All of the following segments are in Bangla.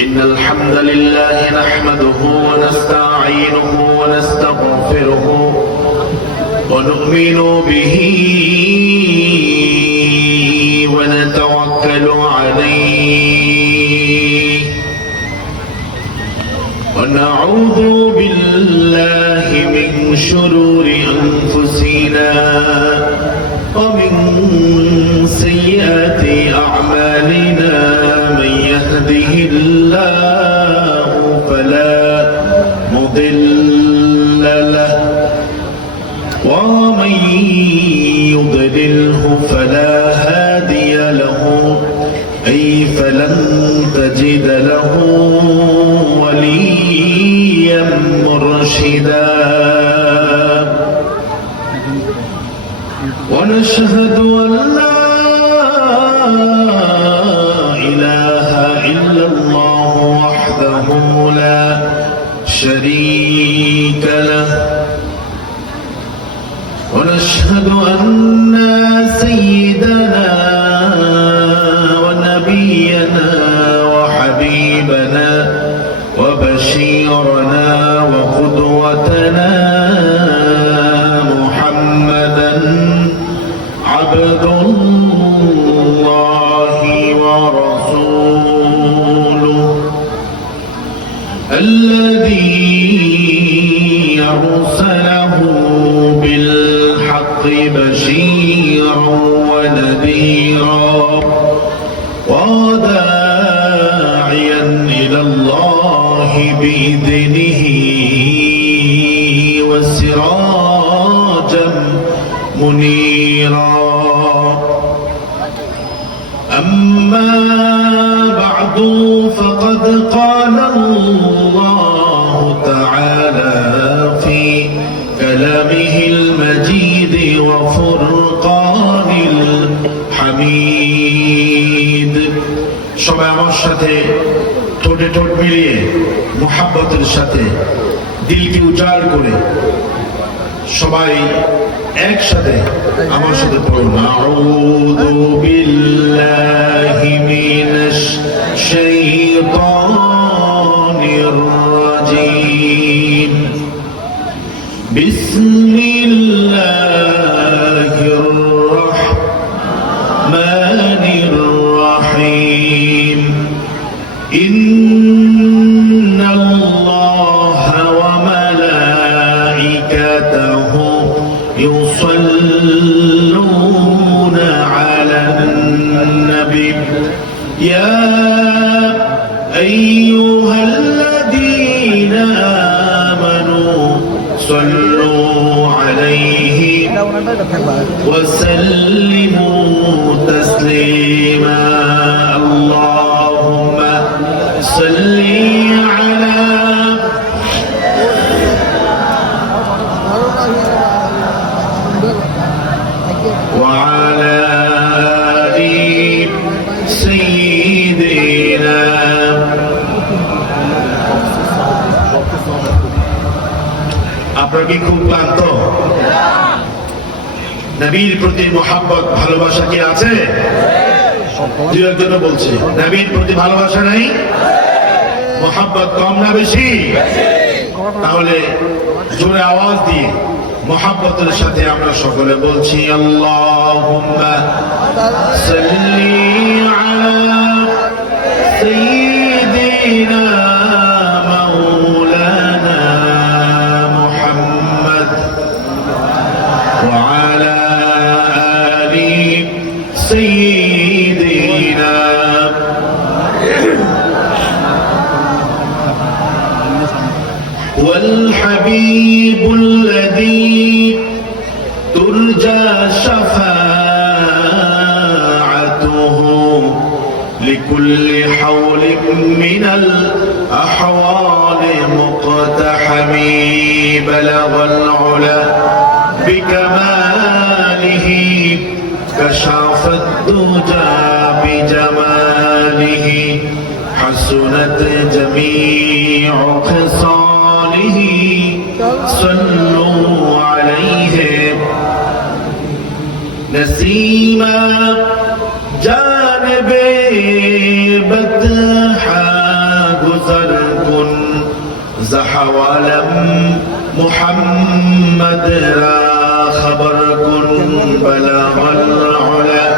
إن الحمد لله نحمده ونستعينه ونستغفره ونؤمن به ونتوكل عليه ونعوذ بالله من شرور أنفسنا ومن سيئات أعمالنا من يهده الله فلا مضل له ومن يضلله فلا هادي له أي فلن تجد له وليا مرشدا ونشهد أن لا إله إلا الله وحده لا شريك له ونشهد أن سيدنا ونبينا وحبيبنا وبشيرنا وقدوتنا محمدا عبد الله ورسوله الذي أرسله بالحق بشيرا ونذيرا وداعيا إلى الله بإذنه وسراجا منيرا أما بعد فقد قال الله تعالى في كلامه المجيد وفرقان الحميد সবাই আমার সাথে ঠোঁটে ঠোঁট মিলিয়ে মুহাব্বতের সাথে দিলকে উজাড় করে সবাই একসাথে আমার সাথে পড়ুন আউযু বিল্লাহি মিনাশ শাইতানির রাজীম বিসমিল্লাহির রাহমানির রাহিম ইন্নাল্লাহা ওয়া মালাইকাতাহু يصلون على النبي يا أيها الذين آمنوا صلوا عليه وسلموا تسليما اللهم صل على وعلى آل سيدنا আপনারা কি খুব ক্লান্ত? নবীর প্রতি মুহাব্বত ভালোবাসা কি আছে? দুই একজন বলছে নবীর প্রতি ভালোবাসা নাই, মুহাব্বত কম না বেশি? তাহলে জোরে আওয়াজ দিয়ে মুহাব্বতের সাথে আমরা সকলে বলছি আল্লাহুম্মা সাল্লি আলা সাইয়্যিদিনা মাওলানা মুহাম্মদ ওয়া আলা আলি সাইয়্যিদিনা والحبيب الذي ترجى شفاعته لكل حول من الأحوال مقتحم بلغ العلا بكماله كشف الدجى بجماله حسنت جميع خصاله صلوا عليه نسيما جانب بطحا زحوالم محمد را خبر کن بلغ العلا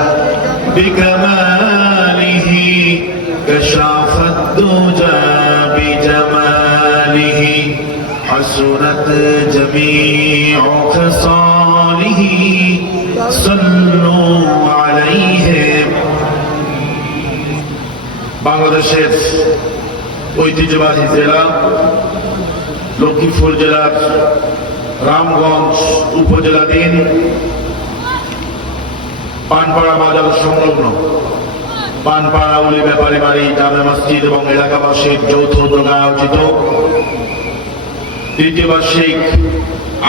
بكماله كشاف الدجى بجماله حسنت جميع خصاله صلوا عليه বাংলাদেশের ঐতিহ্যবাহী জেলা লক্ষ্মীপুর জেলার রামগঞ্জ উপজেলাধীন পানপাড়া বাজার সংলগ্ন পানপাড়া উলি ব্যাপারী বাড়ি জামে মসজিদ এবং এলাকাবাসীর যৌথ উদ্যোগে আয়োজিত তৃতীয় বার্ষিক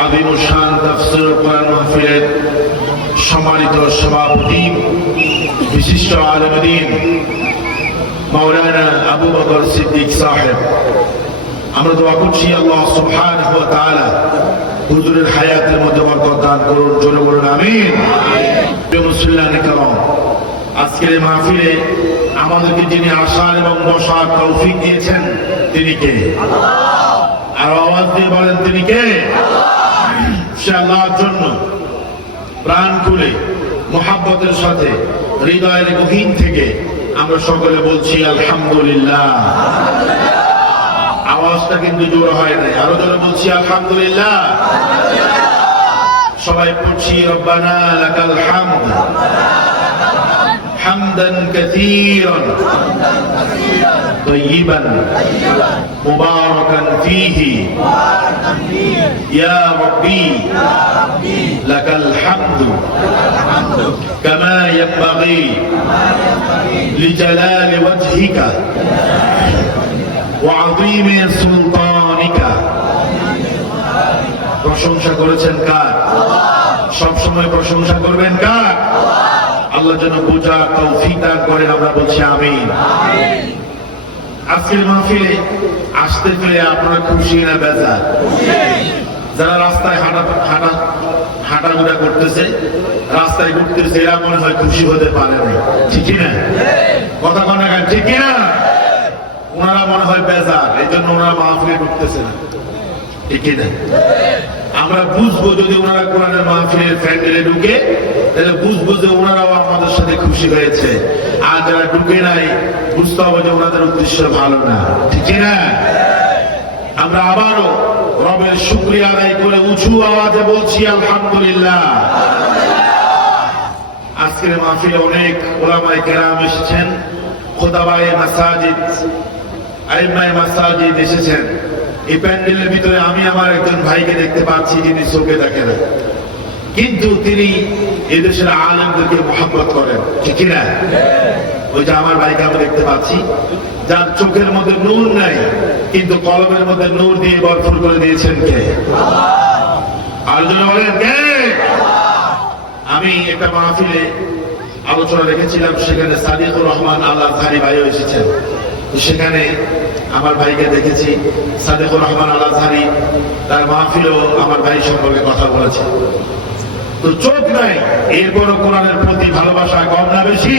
আযীমুশ শান তাফসীরুল কোরআন মাহফিলের সম্মানিত সভাপতি বিশিষ্ট আলেম দ্বীন মাওলানা আবু বকর সিদ্দিক সাহেব, আমরা দোয়া করছি আল্লাহ সুবহানাহু ওয়া তাআলা হুজুরের হায়াতের মধ্যে বরকত দান করুন, জোরে বলুন আমিন। প্রিয় মুসলিম کرام, আজকের এই মাহফিলে আমাদেরকে যিনি আসার এবং বসার তৌফিক দিয়েছেন তিনি কে? আল্লাহ। আর আওয়াজ দিয়ে বলেন তিনি কে? আল্লাহ। সে আল্লাহর জন্য প্রাণ খুলে মুহাব্বতের সাথে হৃদয়ের গভীর থেকে আমরা সকলে বলছি আলহামদুলিল্লাহ। আওয়াজটা কিন্তু জোর হয় নাই, আরো জোরে বলছি আলহামদুলিল্লাহ। সবাই পড়ছি রব্বানা লাকাল হামদ হামদান কাসীরান তাইয়িবান মুবারাকান ফীহি ইয়া রাব্বি লাকাল হামদু কামা ইয়ানবাগি লিজালালি ওয়াজহিকা ওয়া আযীমি সুলতানিকা। প্রশংসা করেছেন কার? সব সময় প্রশংসা করবেন কার? আল্লাহ যেন বোঝার তৌফিক দান করেন, আমরা বলছি আমিন। আজকের মাহফিলে আসতে পেরে আপনারা খুশি না বেজার? যারা রাস্তায় হাঁটাঘোরা করতেছে, রাস্তায় ঘুরতেছে, এরা মনে হয় খুশি হতে পারে না, ঠিক না? কথা কনা ঠিক না? ওনারা মনে হয় বেজার, এই জন্য ওনারা মাহফিলে ঢুকতেছে না, ঠিক না? আমরা বুঝবো যদি ওনারা কোরআনের মাহফিলের প্যান্ডেলে ঢুকে, তাহলে বুঝবো যে ওনারাও আমাদের সাথে খুশি হয়েছে। আর যারা ঢুকে নাই, বুঝতে হবে যে ওনাদের উদ্দেশ্য ভালো না, ঠিক না? আমরা আবারও রবের শুকরিয়া আদায় করে উঁচু আওয়াজে বলছি আলহামদুলিল্লাহ। আজকের মাহফিলে অনেক ওলামায়ে কেরাম এসেছেন, খোতাবায়ে মাসাজিদ, আইম্মায়ে মাসাজিদ এসেছেন। এই প্যান্ডেলের ভিতরে আমি আমার একজন ভাইকে দেখতে পাচ্ছি যিনি চোখে দেখে না, কিন্তু তিনি এদেশের আলেমদেরকে মহব্বত করেন, ঠিক না? ওই যে আমার ভাইকে আমি দেখতে পাচ্ছি, যার চোখের মধ্যে নূর নাই কিন্তু কলমের মধ্যে নূর দিয়ে ভরপুর করে দিয়েছেন কে? আর জন্য বলেন কে? আমি একটা মাহফিলে আলোচনা রেখেছিলাম, সেখানে সাদিকুর রহমান আল আজহারি ভাইও এসেছেন। সেখানে আমার ভাইকে দেখেছি, সাদিকুর রহমান আল আজহারি, তার মাহফিলেও আমার ভাই সম্পর্কে কথা বলেছে। তো চোখ নাই, এরপরও কোরআনের প্রতি ভালোবাসা কম না বেশি?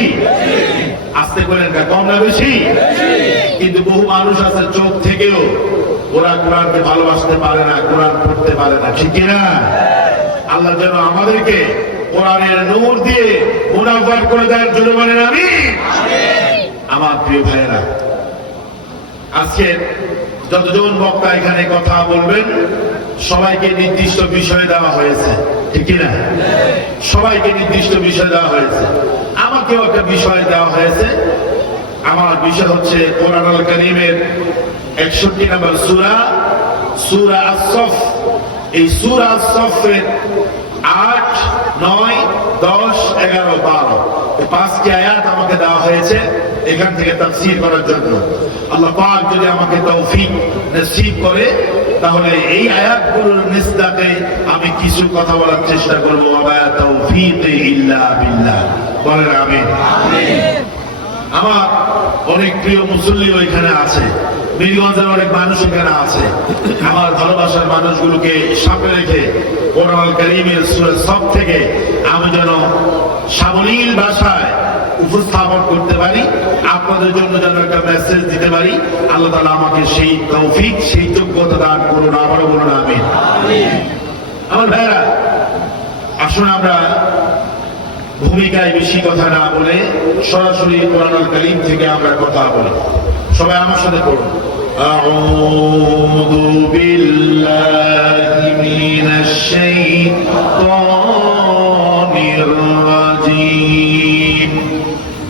আসতে করেন না, কম না বেশি? কিন্তু বহু মানুষ আছে চোখ থেকেও ওরা কোরআনকে ভালোবাসতে পারে না, কোরআন পড়তে পারে না, ঠিক না? আল্লাহ যেন আমাদেরকে কোরআনের নূর দিয়ে মুনাফাত করে দেওয়ার জন্য বলেন আমিন। আমার প্রিয় ভাইয়েরা, আজকে যতজন বক্তা এখানে কথা বলবেন সবাইকে নির্দিষ্ট বিষয় দেওয়া হয়েছে, ঠিক না? সবাইকে নির্দিষ্ট বিষয় দেওয়া হয়েছে, আমাকেও একটা বিষয় দেওয়া হয়েছে। আমার বিষয় হচ্ছে কোরআনুল কারীমের 61 নম্বর সূরা, সূরা আস-সফ। এই সূরা আস-সফের 8, 9, 10, 11, 12 এই 5টি আয়াত আমাকে দেওয়া হয়েছে এখান থেকে তাফসীর করার জন্য। আল্লাহ পাক যদি আমাকে তৌফিক নসিব করে তাহলে এই আয়াতগুলোর নিসবতে আমি কিছু কথা বলার চেষ্টা করব। ওয়া তৌফিক ইল্লা বিল্লাহ, বলেন আমিন। আমার অনেক প্রিয় মুসল্লি ওইখানে আছে, বীরগঞ্জের অনেক মানুষ এখানে আছে। আমার ভালোবাসার মানুষগুলোকে সামনে রেখে কোরআনুল কারীমের সূরা সফ থেকে আমি যেন সাবলীল ভাষায় উপস্থাপন করতে পারি, আপনাদের জন্য যেন একটা মেসেজ দিতে পারি। আল্লাহ তাআলা আমাকে সেই তৌফিক, সেই যোগ্যতা দান করুন। আবারও বলুন আমিন। আমার ভাইরা, আসুন আমরা ভূমিকায় বেশি কথা না বলে সরাসরি কোরআনুল কারীম থেকে আমরা কথা বলি। সবাই আমার সাথে পড়ুন। আউযু বিল্লাহি মিনাশ শাইতানির রাজীম।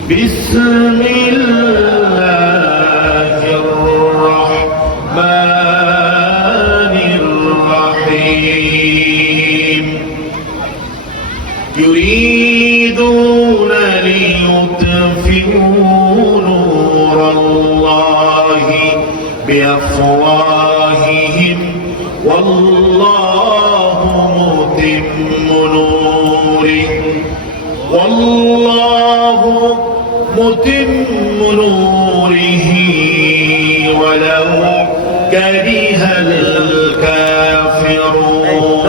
বিসমিল্লাহির রাহমানির রাহিম। يريدون ليطفئوا نور الله بأفواههم والله متم نوره ولو كره الكافرون.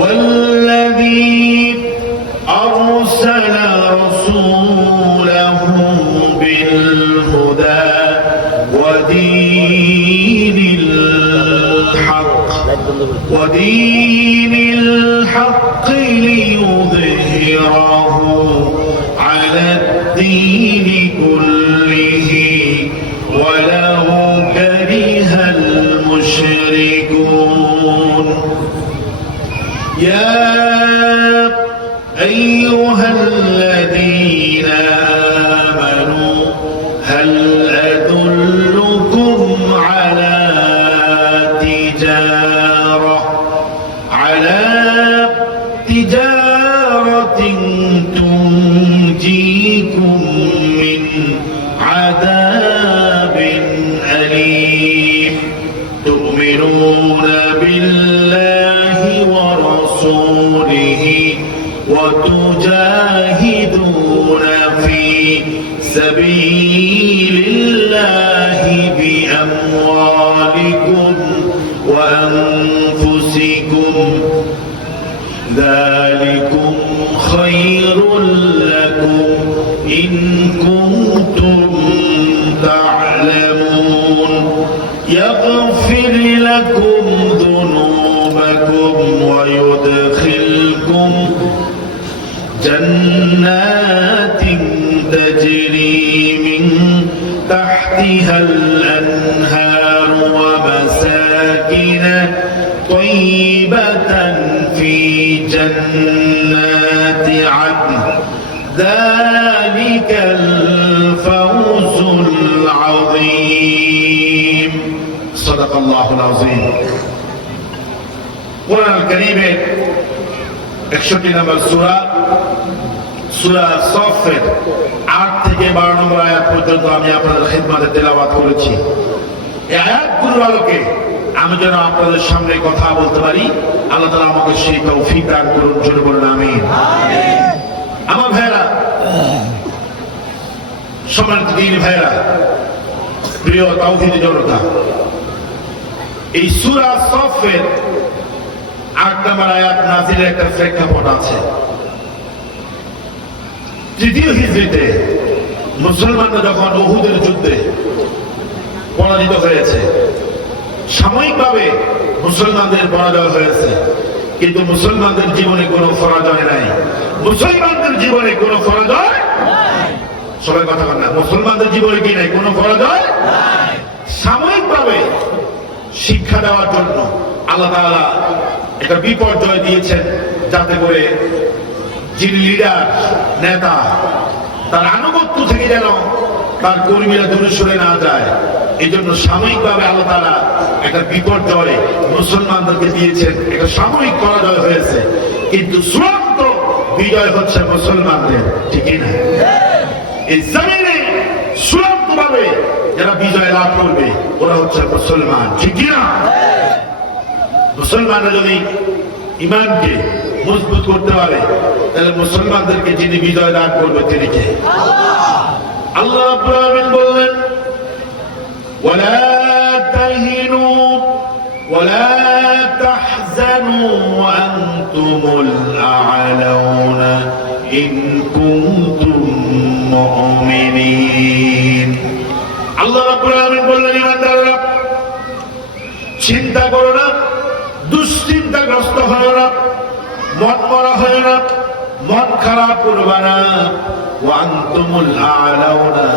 والذي أرسل رسوله بالهدى ودين الحق ليظهره على الدين كله ولو كره المشركون. يا أيها الذين آمنوا هل أدلكم على تجارة تنجيكم من عذاب أليم تؤمنون بالله ورسوله وتجاهدون في سبيل الله بأموالكم وأنفسكم ذلكم خير لكم إن كنتم تعلمون. يغفر لكم ذنوبكم ويدخلكم جنات تجري من تحتها الأنهار ومساكن طيبة في جنات عدن ذلك الفوز العظيم. صدق الله العظيم. কোরআন কারীমের 61 নম্বর সূরা, সূরা সাফের 8 থেকে 12 নম্বর আয়াত পর্যন্ত আমি আপনাদের খিদমতে তেলাওয়াত করেছি। এই আয়াতগুলোর আলোকে আমি যেন আপনাদের সামনে কথা বলতে পারি, আল্লাহ তাআলা আমাকে সেই তৌফিক দান করুন। জোরে বলুন আমিন। আমার ভাইরা, সম্মানিত দিনী ভাইরা, প্রিয় তাওহীদি জনতা, এই সূরা সাফের 8 নম্বর আয়াত নাযিলের একটা প্রেক্ষাপট আছে। তৃতীয় হিজরিতে মুসলমানরা যখন উহুদের যুদ্ধে পরাজিত হয়েছে, সাময়িকভাবে মুসলমানদের পরাজয় হয়েছে, কিন্তু মুসলমানদের জীবনে কোনো পরাজয় নাই। মুসলমানদের জীবনে কোনো পরাজয় নাই। সবাই কথা বলেন না, মুসলমানদের জীবনে কি নাই? কোনো পরাজয় নাই। সাময়িকভাবে শিক্ষা দেওয়ার জন্য আল্লাহ তাআলা একটা বিপর্যয় দিয়েছেন, যাতে করে যিনি লিডার, নেতা, তার আনুগত্য থেকে যেন তার কর্মীরা দূরে সরে না যায়। এই জন্য সাময়িকভাবে আল্লাহ তাআলা একটা বিপর্যয় মুসলমানদেরকে দিয়েছেন। একটা সাময়িক পরাজয় হয়েছে, কিন্তু চূড়ান্ত বিজয় হচ্ছে মুসলমানদের। ঠিক না? এই জমিনে চূড়ান্ত ভাবে যারা বিজয় লাভ করবে ওরা হচ্ছে মুসলমান। ঠিক না? মুসলমানরা যদি ইমানকে মজবুত করতে পারে, তাহলে মুসলমানদেরকে যিনি বিজয় দান করবে তিনি কে? আল্লাহ রাব্বুল আলামিন বললেন, ওয়ালা তাহিনু ওয়ালা তাহজানু ওয়া আনতুমুল আ'লাউনা ইন কুনতুম মুমিনিন। আল্লাহ রাব্বুল আলামিন বললেন, ঈমানদাররা চিন্তা করো না, দুশ্চিন্তাগ্রস্ত হয় না, মন মরা হয় না, মন খারাপ করবা না। ওয়া আনতুমুল আ'লাউনা,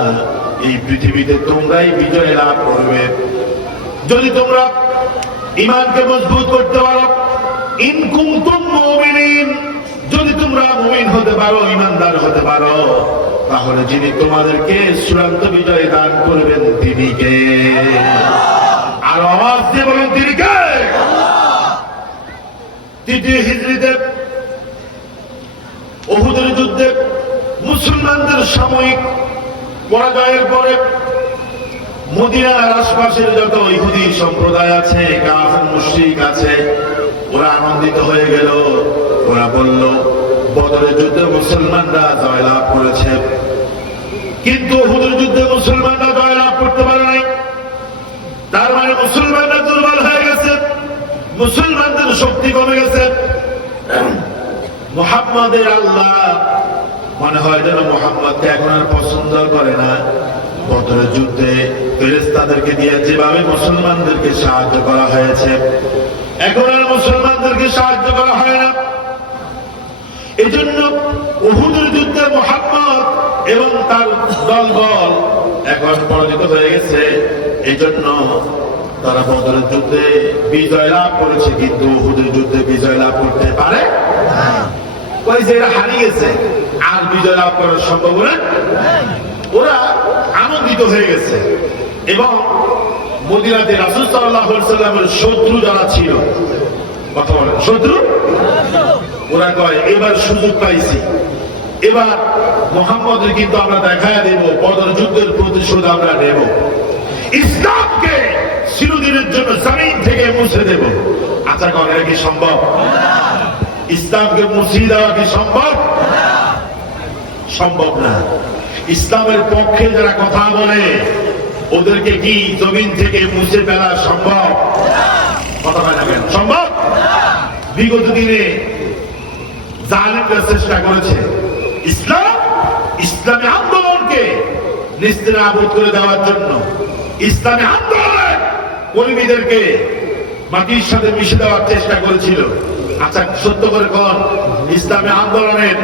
এই পৃথিবীতে তোমরাই বিজয় লাভ করবে যদি তোমরা ঈমানকে মজবুত করতে পারো। ইন কুনতুম মুমিনিন, যদি তোমরা মুমিন হতে পারো, ঈমানদার হতে পারো, তাহলে যিনি তোমাদেরকে চূড়ান্ত বিজয় দান করবেন তিনি কে? আর আওয়াজ দিয়ে বলেন, তিনি কে? তৃতীয় হিজরিতে উহুদের যুদ্ধে মুসলমানদের সাময়িক পরাজয়ের পরে মদিনার আশপাশের যত ইহুদি সম্প্রদায় আছে, কাফের মুশরিক আছে, ওরা আনন্দিত হয়ে গেল। ওরা বলল, বদরের যুদ্ধে মুসলমানরা জয়লাভ করেছে, কিন্তু উহুদের যুদ্ধে মুসলমানরা জয়লাভ করতে পারে নাই। তার মানে মুসলমানরা দুর্বল হয়ে গেছে, মুসলমানদের শক্তি কমে গেছে। মুহাম্মাদের আল্লাহ মনে হয় যেন মুহাম্মদকে এখন আর পছন্দ করে না। বদরের যুদ্ধে ফেরেশতাদেরকে দিয়ে যেভাবে মুসলমানদেরকে সাহায্য করা হয়েছে, এখন আর মুসলমানদেরকে সাহায্য করা হয় না। এজন্য উহুদের যুদ্ধে মুহাম্মদ এবং তার দলবল এখন পরাজিত হয়ে গেছে। এই জন্য তারা বদরের যুদ্ধে বিজয় লাভ করেছে, কিন্তু উহুদের যুদ্ধে বিজয় লাভ করতে পারে না। ওই যে এরা হারিয়েছে, আর বিজয় লাভ করার সম্ভাবনা। ওরা আনন্দিত হয়ে গেছে এবং মদিনাতে রাসূল সাল্লাল্লাহু আলাইহি ওয়াসাল্লামের শত্রু যারা ছিল, কথা বলেন, শত্রু, ওরা কয় এবার সুযোগ পাইছি, এবার মুহাম্মদের কিন্তু আমরা দেখায় দেব, বদর যুদ্ধের প্রতিশোধ আমরা নেব, ইসলামকে চিরদিনের জন্য জমিন থেকে মুছে দেব। আচ্ছা কন, এটা কি সম্ভব? ইসলামকে মুছিয়ে দেওয়া কি সম্ভব? সম্ভব না। ইসলামের পক্ষে যারা কথা বলে ওদেরকে কি জমিন থেকে মুছে ফেলা সম্ভব? কথা বলেন, সম্ভব? বিগত দিনে জালিমরা চেষ্টা করেছে ইসলামী আন্দোলনকে নিস্তেনাবুদ করে দেওয়ার জন্য, ইসলামী আন্দোলনের কর্মীদেরকে মাটির সাথে মিশে দেওয়ার চেষ্টা করেছিল। আচ্ছা সত্য করে কোন ইসলামী আন্দোলনের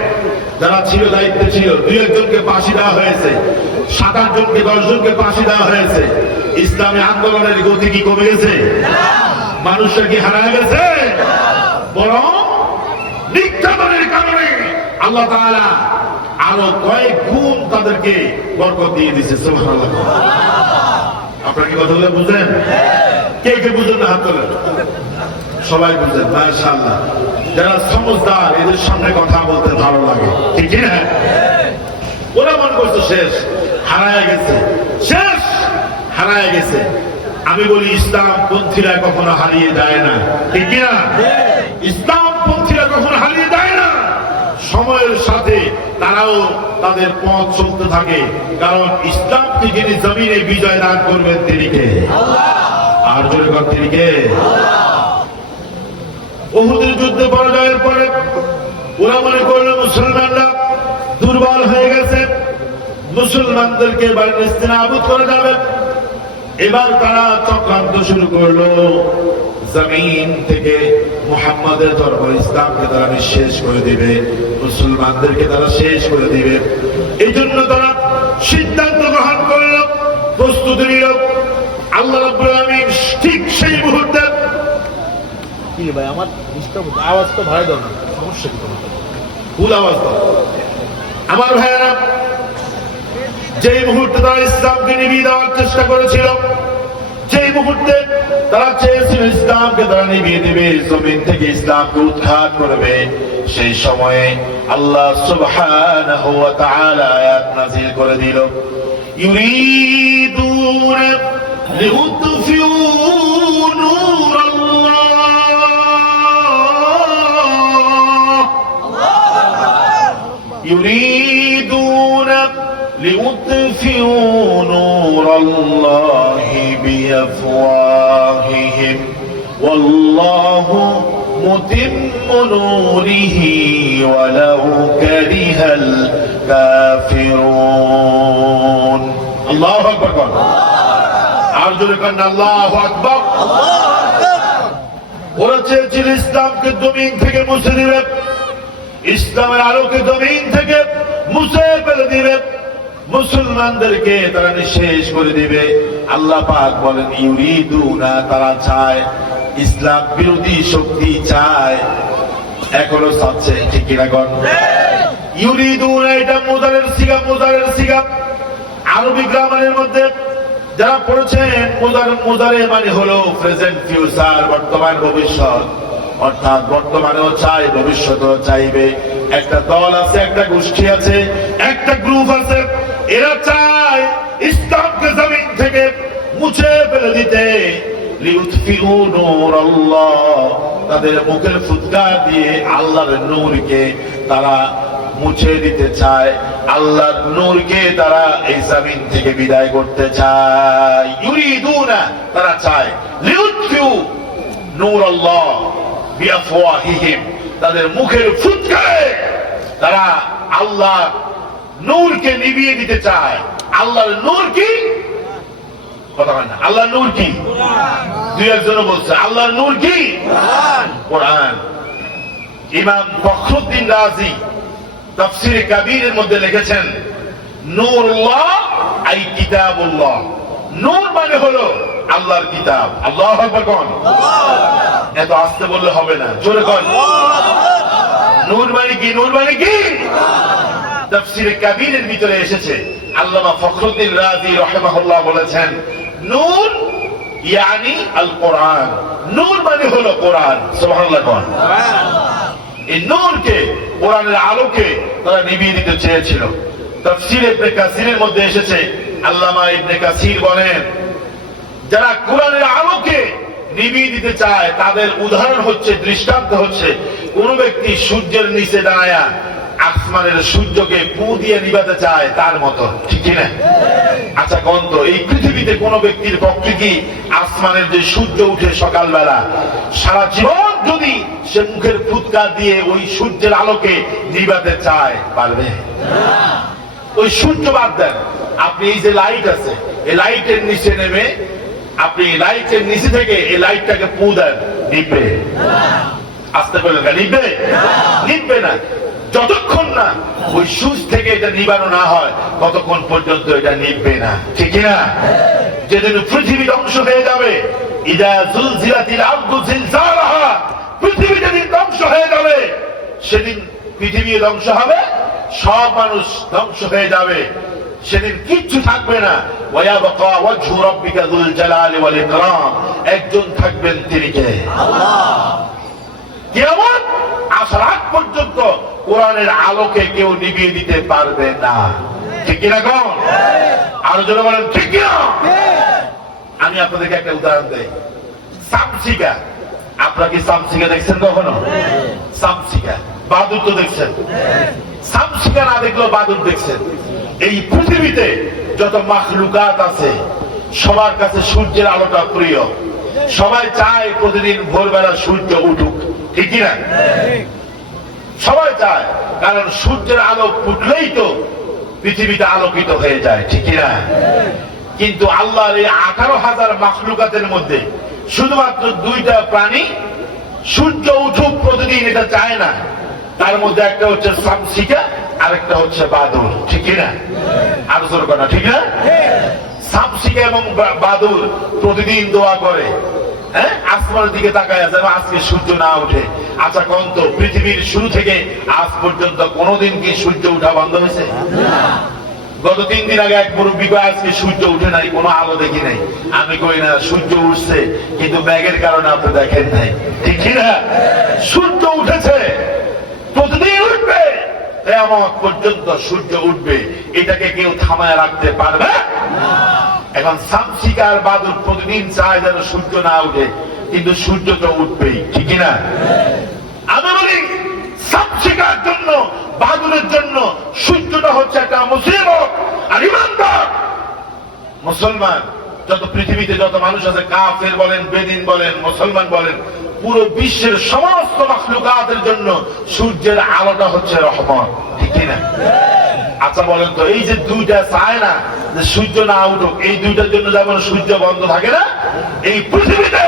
যারা ছিল, দায়িত্বে ছিল, 2-1 জনকে ফাঁসি দেওয়া হয়েছে, 7-8 জনকে 10 জনকে ফাঁসি দেওয়া হয়েছে। ইসলামী আন্দোলনের গতি কি কমে গেছে? মানুষরা কি হারায় গেছে? বরং নির্যাতনের কারণে আল্লাহ তাআলা আরো কয়েক গুণ তাদেরকে বরকত দিয়ে দিয়েছে। সুবহানাল্লাহ। আপনারা কি কথাগুলো বুঝলেন? কে কে বুঝলেন না হাত তোলেন? সবাই বুঝলেন, মাশাআল্লাহ। যারা সমঝদার এদের সামনে কথা বলতে ভালো লাগে, ঠিক না? ওরা মনে করছে শেষ, হারায় গেছে, শেষ, হারায় গেছে। আমি বলি ইসলাম পন্থীরা কখনো হারিয়ে যায় না, ঠিক না? ইসলাম পন্থীরা কখনো হারিয়ে যায় না। সময়ের সাথে তারাও তাদের পথ চলতে থাকে, কারণ ইসলামকে যিনি জমিনে বিজয় দান করবেন তিনি কে? আর জোরে কথা, তিনি কে? উহুদের যুদ্ধে পরাজয়ের পরে ওরা মনে করলো মুসলমানরা দুর্বল হয়ে গেছে, মুসলমানদেরকে এবার নিস্তেনাবুদ করে যাবে। এবার তারা চক্রান্ত শুরু করলো, জমিন থেকে মুহাম্মাদের ধর্ম ইসলামকে তারা নিঃশেষ করে দিবে, মুসলমানদেরকে তারা শেষ করে দিবে। এই জন্য তারা সিদ্ধান্ত গ্রহণ করল, প্রস্তুতি নিল। আল্লাহ রাব্বুল আলামিন ঠিক সেই মুহূর্তে, কি ভাই আমার আওয়াজ তো ভাই দাও না, সমস্যা কি? ফুল আওয়াজ দাও। আমার ভাইয়েরা, যেই মুহূর্তে তারা ইসলামকে নিভিয়ে দেওয়ার চেষ্টা করেছিল, যেই মুহূর্তে তারা চেয়েছিল ইসলামকে তারা নিভিয়ে দেবে, জমিন থেকে ইসলামকে উৎখাত করবে, সেই সময়ে আল্লাহ সুবহানাহু ওয়া তাআলা আয়াত নাযিল করে দিল, ইউরিদুনা লিউতফিউ নূরাল্লাহ, ইউরিদুনা ليطفئوا نور الله بأفواههم والله মুতিম্মু নূরিহি ওয়ালাউ কারিহাল কাফিরুন। আল্লাহু আকবার। আর জোরে বলেন আল্লাহু আকবার। ওরা চেয়েছিল ইসলামকে জমিন থেকে মুছে দিবে, ইসলামের আলোকে জমিন থেকে মুছে ফেলে দিবে, মুসলমানদেরকে তারা নিঃশেষ করে দিবে। আল্লাহ পাক বলেন ইউরিদুনা, তারা চায়, ইসলাম বিরোধী শক্তি চায়, এখনো চাচ্ছে। ঠিক কিনা গণ? ইউরিদুনা এটা মুজারের সিগা। আরবি গ্রামারের মধ্যে যারা পড়েছেন মুজারে মানে হলো প্রেজেন্ট ফিউচার, বর্তমান ভবিষ্যৎ, অর্থাৎ বর্তমানেও চাই, ভবিষ্যতেও চাইবে। একটা দল আছে, একটা গোষ্ঠী আছে, একটা গ্রুপ আছে, এরা চায় ইসলামকে জমিন থেকে মুছে ফেলে দিতে। লিউতফিউ নূরাল্লাহ, তাদের মুখের ফুৎকার দিয়ে আল্লাহর নূরকে তারা মুছে দিতে চায়, আল্লাহর নূরকে তারা এই জমিন থেকে বিদায় করতে চায়। ইউরিদুনা, তারা চায়, লিউতফিউ নূরাল্লাহ বিআফওয়াহিহিম, তাদের মুখের ফুৎকারে তারা আল্লাহর নূরকে নিভিয়ে দিতে চায়। আল্লাহর নূর কি? কথা হয় না। আল্লাহর নূর কি? দুই একজনও বলছে আল্লাহর নূর কি? কোরআন। ইমাম ফখরুদ্দিন রাজি তাফসীরে কাবীরের মধ্যে লিখেছেন নূরুল্লাহ আই কিতাবুল্লাহ। নূর মানে হলো আল্লাহর কিতাব। আল্লাহু আকবার কোন? এত আস্তে বললে হবে না, জোরে কোন। নূর মানে কি? নূর মানে কি? তাফসীরে কাবীরের ভিতরে এসেছে, আল্লামা ফখরুদ্দিন রাজি রাহিমাহুল্লাহ বলেছেন নূর ইয়ানি আল কোরআন। নূর মানে হলো কোরআন। সুবহানাল্লাহ কোন? এই নূরকে, কোরআনের আলোকে তারা নিভিয়ে দিতে চেয়েছিল। তাফসীর ইবনে কাসিরের মধ্যে এসেছে, আল্লামা ইবনে কাসির বলেন যারা কোরআনের আলোকে নিভিয়ে দিতে চায় তাদের উদাহরণ হচ্ছে, দৃষ্টান্ত হচ্ছে, কোন ব্যক্তি সূর্যের নিচে দাঁড়ায় আসমানের সূর্যকে পু দিয়ে নিভাতে চায় তার মতো। ঠিক না? আচ্ছা গন্ত, এই পৃথিবীতে কোন ব্যক্তির পক্ষে কি আসমানের যে সূর্য উঠে সকালবেলা, সারা জীবন যদি সে মুখের ফুৎকার দিয়ে ওই সূর্যের আলোকে নিভাতে চায়, পারবে? ওই সূর্য বাদ দেন, আপনি এই যে লাইট আছে, এই লাইটের নিচে নেমে আপনি লাইটের নিচে থেকে এই লাইটটাকে পু দেন, নিভবে? আসতে পারলেন? নিভবে? নিভবে না। যতক্ষণ না ওই সুইচ থেকে এটা নিবানো না হয় ততক্ষণ পর্যন্ত এটা নিভবে না। ঠিক না? যেদিন পৃথিবী ধ্বংস হয়ে যাবে, ইদা জুলজিলাতিল আরদু জিলজালাহা, পৃথিবী যেদিন ধ্বংস হয়ে যাবে, সেদিন পৃথিবী ধ্বংস হবে, সব মানুষ ধ্বংস হয়ে যাবে, সেদিন কিচ্ছু থাকবে না। ওয়ায়াবকা ওয়াজহু রাব্বিকা যুল জালালি ওয়াল ইকরাম, একজন থাকবেন, তিনি কে? আল্লাহ। কিয়ামত আসার আগ পর্যন্ত কোরআনের আলোকে কেউ নিভিয়ে দিতে পারবে না। ঠিক কিনা কোন? আরো জোরে বলেন ঠিক কিনা? আমি আপনাদেরকে একটা উদাহরণ দেই। সামসিকা, আপনারা কি সামসিকা দেখছেন কখনো? সামসিকা, বাদুর তো দেখছেন। সামসিকা না দেখলেও বাদুর দেখছেন। এই পৃথিবীতে যত মাখলুকাত আছে সবার কাছে সূর্যের আলোটা প্রিয়। সবাই চায় প্রতিদিন ভোরবেলা সূর্য উঠুক। ঠিক কিনা? সবাই চায়, কারণ সূর্যের আলো ফুটলেই তো পৃথিবীতে আলোকিত হয়ে যায়। ঠিক কিনা? কিন্তু আল্লাহর এই 18,000 মাখলুকাতের মধ্যে শুধুমাত্র দুইটা প্রাণী সূর্য উঠুক প্রতিদিন এটা চায় না। তার মধ্যে একটা হচ্ছে সামসিকা, আরেকটা হচ্ছে বাদুর। ঠিক কিনা? আরো জোর কথা, ঠিক না? সামসিকা এবং বাদুর প্রতিদিন দোয়া করে, হ্যাঁ, আসমানের দিকে তাকায় যেন আজকে সূর্য না উঠে। আচ্ছা কোন তো পৃথিবীর শুরু থেকে আজ পর্যন্ত কোনদিন কি সূর্য উঠা বন্ধ হয়েছে? গত 3 দিন আগে এক মুরব্বী কয় আজকে সূর্য উঠে নাই, কোনো আলো দেখি নাই। আমি কই না, সূর্য উঠছে কিন্তু মেঘের কারণে আপনি দেখেন নাই। ঠিক কিনা? সূর্য উঠেছে, প্রতিদিন উঠবে, কিয়ামত পর্যন্ত সূর্য উঠবে, এটাকে কেউ থামায় রাখতে পারবে না। এখন সামসিকার বাদুর প্রতিদিন চায় যেন সূর্য না উঠে, কিন্তু সূর্য তো উঠবেই। ঠিক কিনা? আমি বলি সামসিকার জন্য, বাদুরের জন্য সূর্যটা হচ্ছে একটা মুসিবত। আর ইমানদার মুসলমান, যত পৃথিবীতে যত মানুষ আছে, কাফের বলেন, বেদিন বলেন, মুসলমান বলেন, পুরো বিশ্বের সমস্ত মাখলুকাতের জন্য সূর্যের আলোটা হচ্ছে রহমত, ঠিক না? আচ্ছা বলেন তো, এই যে দুইটা চায় না যে সূর্য না উঠুক, এই দুইটার জন্য যেমন সূর্য বন্ধ থাকে না, এই পৃথিবীতে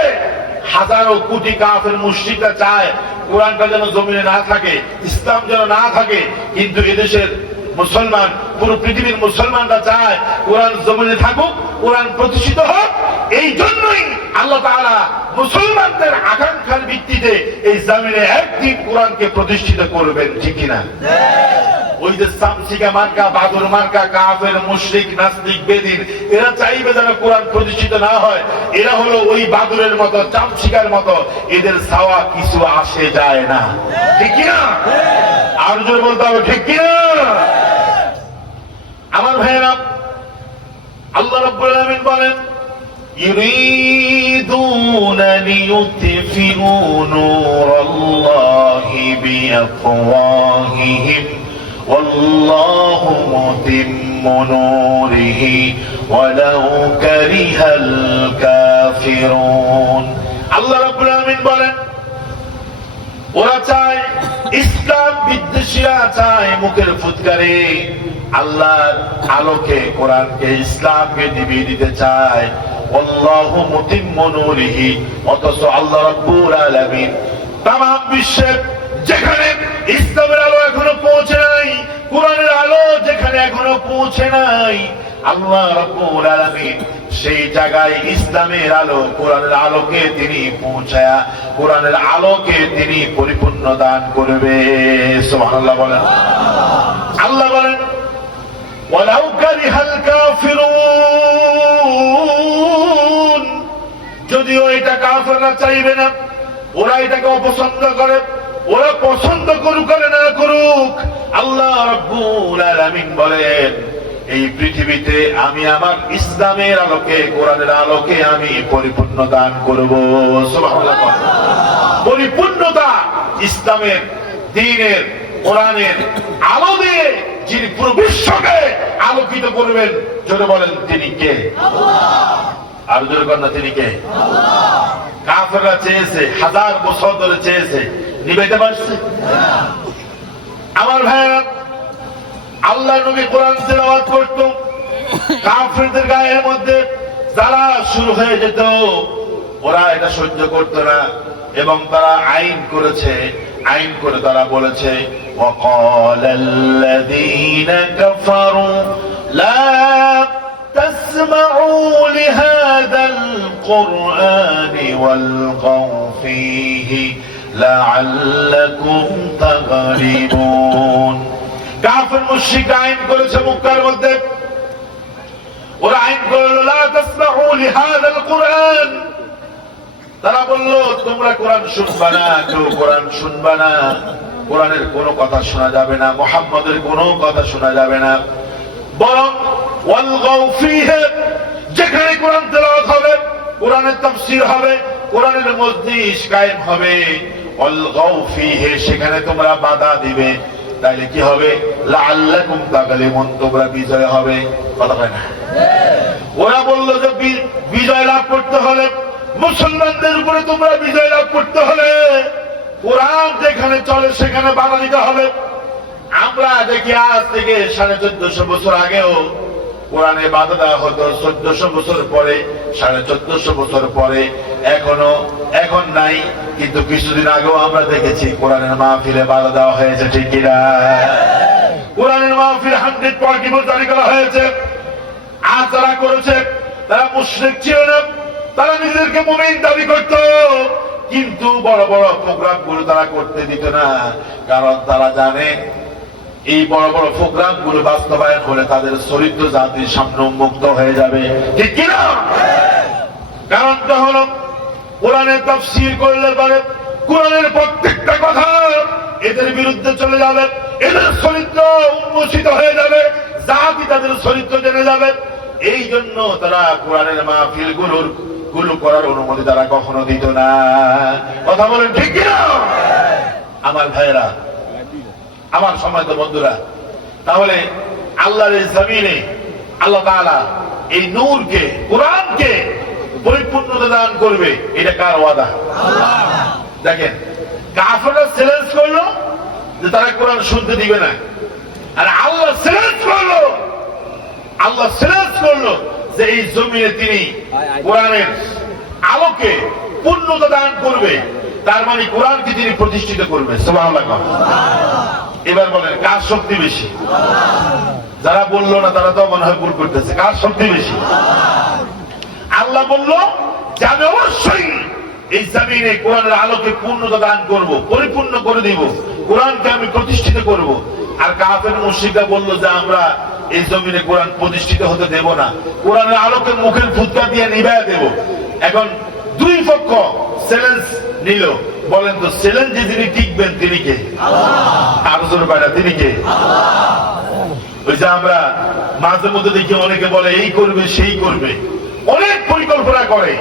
হাজারো কোটি কাফের মুশরিকরা চায় কোরআনটা যেন জমিনে না থাকে, ইসলাম যেন না থাকে, কিন্তু এদেশের মুসলমান, পুরো পৃথিবীর মুসলমানরা চায় কোরআন জমিনে থাকুক, কোরআন প্রতিষ্ঠিত হোক। এই জন্যই আল্লাহ তাআলা মুসলমানদের আকাঙ্ক্ষার ভিত্তিতে এই জমিনে একদিন কোরআনকে প্রতিষ্ঠিত করবেন, ঠিক কিনা? ওই যে সামসিকা মার্কা, বাদুর মার্কা, কাফের, মুশরিক, নাস্তিক, বেদিন, এরা চাইবে যেন কোরআন প্রতিষ্ঠিত না হয়। এরা হলো ওই বাদুরের মতো, চামচিকার মতো, এদের ছাওয়া কিছু আসে যায় না, ঠিক কিনা? আর জোরে বলতে হবে, ঠিক কিনা? আমার ভাইয়েরা, আল্লাহ রাব্বুল আলামিন বলেন, ইউরিদুনা লিইউতফিউ নূরাল্লাহি বিআফওয়াহিহিম ওয়াল্লাহু মুতিম্মু নূরিহি ওয়ালাউ কারিহাল কাফিরুন। আল্লাহ রাব্বুল আলামিন বলেন, ওরা চায়, ইসলাম বিদ্বেষীরা চায় মুখের ফুৎকারে আল্লাহর আলোকে, কোরআনকে, ইসলামকে নিভিয়ে দিতে চায়। আল্লাহু মুতিম্মু নূরিহি, অথচ আল্লাহ রাব্বুল আলামিন তামাম বিশ্বের যেখানে ইসলামের আলো এখনো পৌঁছে নাই, কোরআনের আলো যেখানে এখনো পৌঁছে নাই, আল্লাহ রাব্বুল আলামিন সেই জায়গায় ইসলামের আলো, কোরআনের আলোকে তিনি পৌঁছায়া, কোরআনের আলোকে তিনি পরিপূর্ণ দান করবে। সুবহানাল্লাহ বলেন। আল্লাহ বলেন, ওয়ালাউ কারিহাল কাফিরুন, যদিও এটা কাফেররা চাইবে না, ওরা এটাকে অপছন্দ করে, ওরা পছন্দ করুক আর না করুক, আল্লাহ রাব্বুল আলামিন বলেন, এই পৃথিবীতে আমি আমার ইসলামের আলোকে, কোরআনের আলোকে আমি পরিপূর্ণ দান করব। সুবহানাল্লাহ। পরিপূর্ণতা ইসলামের, দ্বীনের, কোরআনের আলো দিয়ে যিনি পুরো বিশ্বকে আলোকিত করবেন, জোরে বলেন, তিনি কে? আর জোরে বলেন না, তিনি কে? কাফেররা চেয়েছে, হাজার বছর ধরে চেয়েছে, নিবেতে পারছে? আমার ভাইরা, আল্লাহ নবী কোরআন তেলাওয়াত করত, কাফেরদের গায়ের মধ্যে জ্বালা শুরু হয়ে যেত, ওরা এটা সহ্য করত না, এবং তারা আইন করেছে, আইন করে তারা বলেছে, ওয়াকালাল্লাযীনা কাফারু লা তাসমাউ লিহাযাল কুরআনি ওয়ালগাউ ফীহি লাআল্লাকুম তাগলিবুন। কাফের মুশরিক আইন করেছে মক্কার মধ্যে, ওরা আইন করল, লা তাসমাউ লিহাযাল কুরআন, তারা বলল, তোমরা কোরআন শুনবা না, কেউ কোরআন শুনবা না, কোরআনের কোনো কথা শোনা যাবে না, মুহাম্মদের কোনো কথা শোনা যাবে না, বরং ওয়ালগাউ ফীহি, যেখানে কোরআন তেলাওয়াত হবে, কোরআনের তাফসীর হবে, কোরআনের মজলিস কায়েম হবে, ওয়ালগাউ ফীহি, সেখানে তোমরা বাধা দিবে, তাইলে কি হবে? লাআল্লাকুম তাগলিবুন, তোমরা বিজয় হবে। কথা হয় না? ওরা বলল যে বিজয় লাভ করতে হলে, মুসলমানদের উপরে তোমরা বিজয় লাভ করতে হলে কোরআন যেখানে চলে সেখানে বাধা দিতে হবে। আমরা দেখি আজ থেকে 1450 বছর আগেও কোরআনে বাধা দেওয়া হতো, 1400 বছর পরে, 1450 বছর পরে, এখন নাই, কিন্তু কিছুদিন আগেও আমরা দেখেছি কোরআনের মাহফিলে বাধা দেওয়া হয়েছে, ঠিক কিনা? কোরআনের মাহফিল 100 পার্টি জারি করা হয়েছে। আর যারা করেছে তারা মুশরিক ছিল না, তারা নিজেদেরকে মুমিন দাবি করত, কিন্তু বড় বড় প্রোগ্রাম গুলো তারা করতে দিত না, কারণ তারা জানে এই বড় বড় প্রোগ্রাম গুলো বাস্তবায়ন হলে তাদের চরিত্র জাতির সামনে উন্মুক্ত হয়ে যাবে, ঠিক কিনা? কারণটা হলো, কোরআনের তাফসীর করলে পারে কোরআনের প্রত্যেকটা কথা এদের বিরুদ্ধে চলে যাবে, এদের চরিত্র উন্মোচিত হয়ে যাবে, জাতি তাদের চরিত্র জেনে যাবে। এই জন্য তারা কোরআনের মাহফিল গুলো করার অনুমতি তারা কখনো দিত না। কথা বলেন, ঠিক কিনা? আমার ভাইয়েরা, আমার সম্মানিত বন্ধুরা, তাহলে আল্লাহর এই জমিনে আল্লাহ তাআলা এই নূরকে, কোরআনকে পরিপূর্ণতা দান করবে, এটা কার ওয়াদা? দেখেন কাফেররা চ্যালেঞ্জ করলো যে তারা কোরআন শুনতে দিবে না, আর আল্লাহ চ্যালেঞ্জ করলো যে এই জমিনে তিনি কোরআনের আলোকে পূর্ণতা দান করবে, তার মানে কোরআনকে তিনি প্রতিষ্ঠিত করবে। সুবহানাল্লাহ। এবার বলেন কার শক্তি বেশি? যারা বললো না তারা তো মনে হয় ভুল করতেছে। কার শক্তি বেশি? আল্লাহ বলল যে আমি অবশ্যই এই জমিনে কোরআনের আলোকে পূর্ণতা দান করব, পরিপূর্ণ করে দিব, কোরআনকে আমি প্রতিষ্ঠিত করব। আর কাফের মুশরিকরা বলল যে আমরা এই জমিনে কোরআন প্রতিষ্ঠিত হতে দেব না, কোরআনের আলোকে মুখের ফুৎকার দিয়ে নিভাইয়া দেব। এখন দুই পক্ষ চ্যালেঞ্জ নিল। বলেন তো চ্যালেঞ্জে যিনি টিকবেন তিনি কে? আরো জোরে বাইরা, তিনি কে? ওই যে আমরা মাঝে মধ্যে দেখি অনেকে বলে এই করবে সেই করবে, অনেক পরিকল্পনা করে,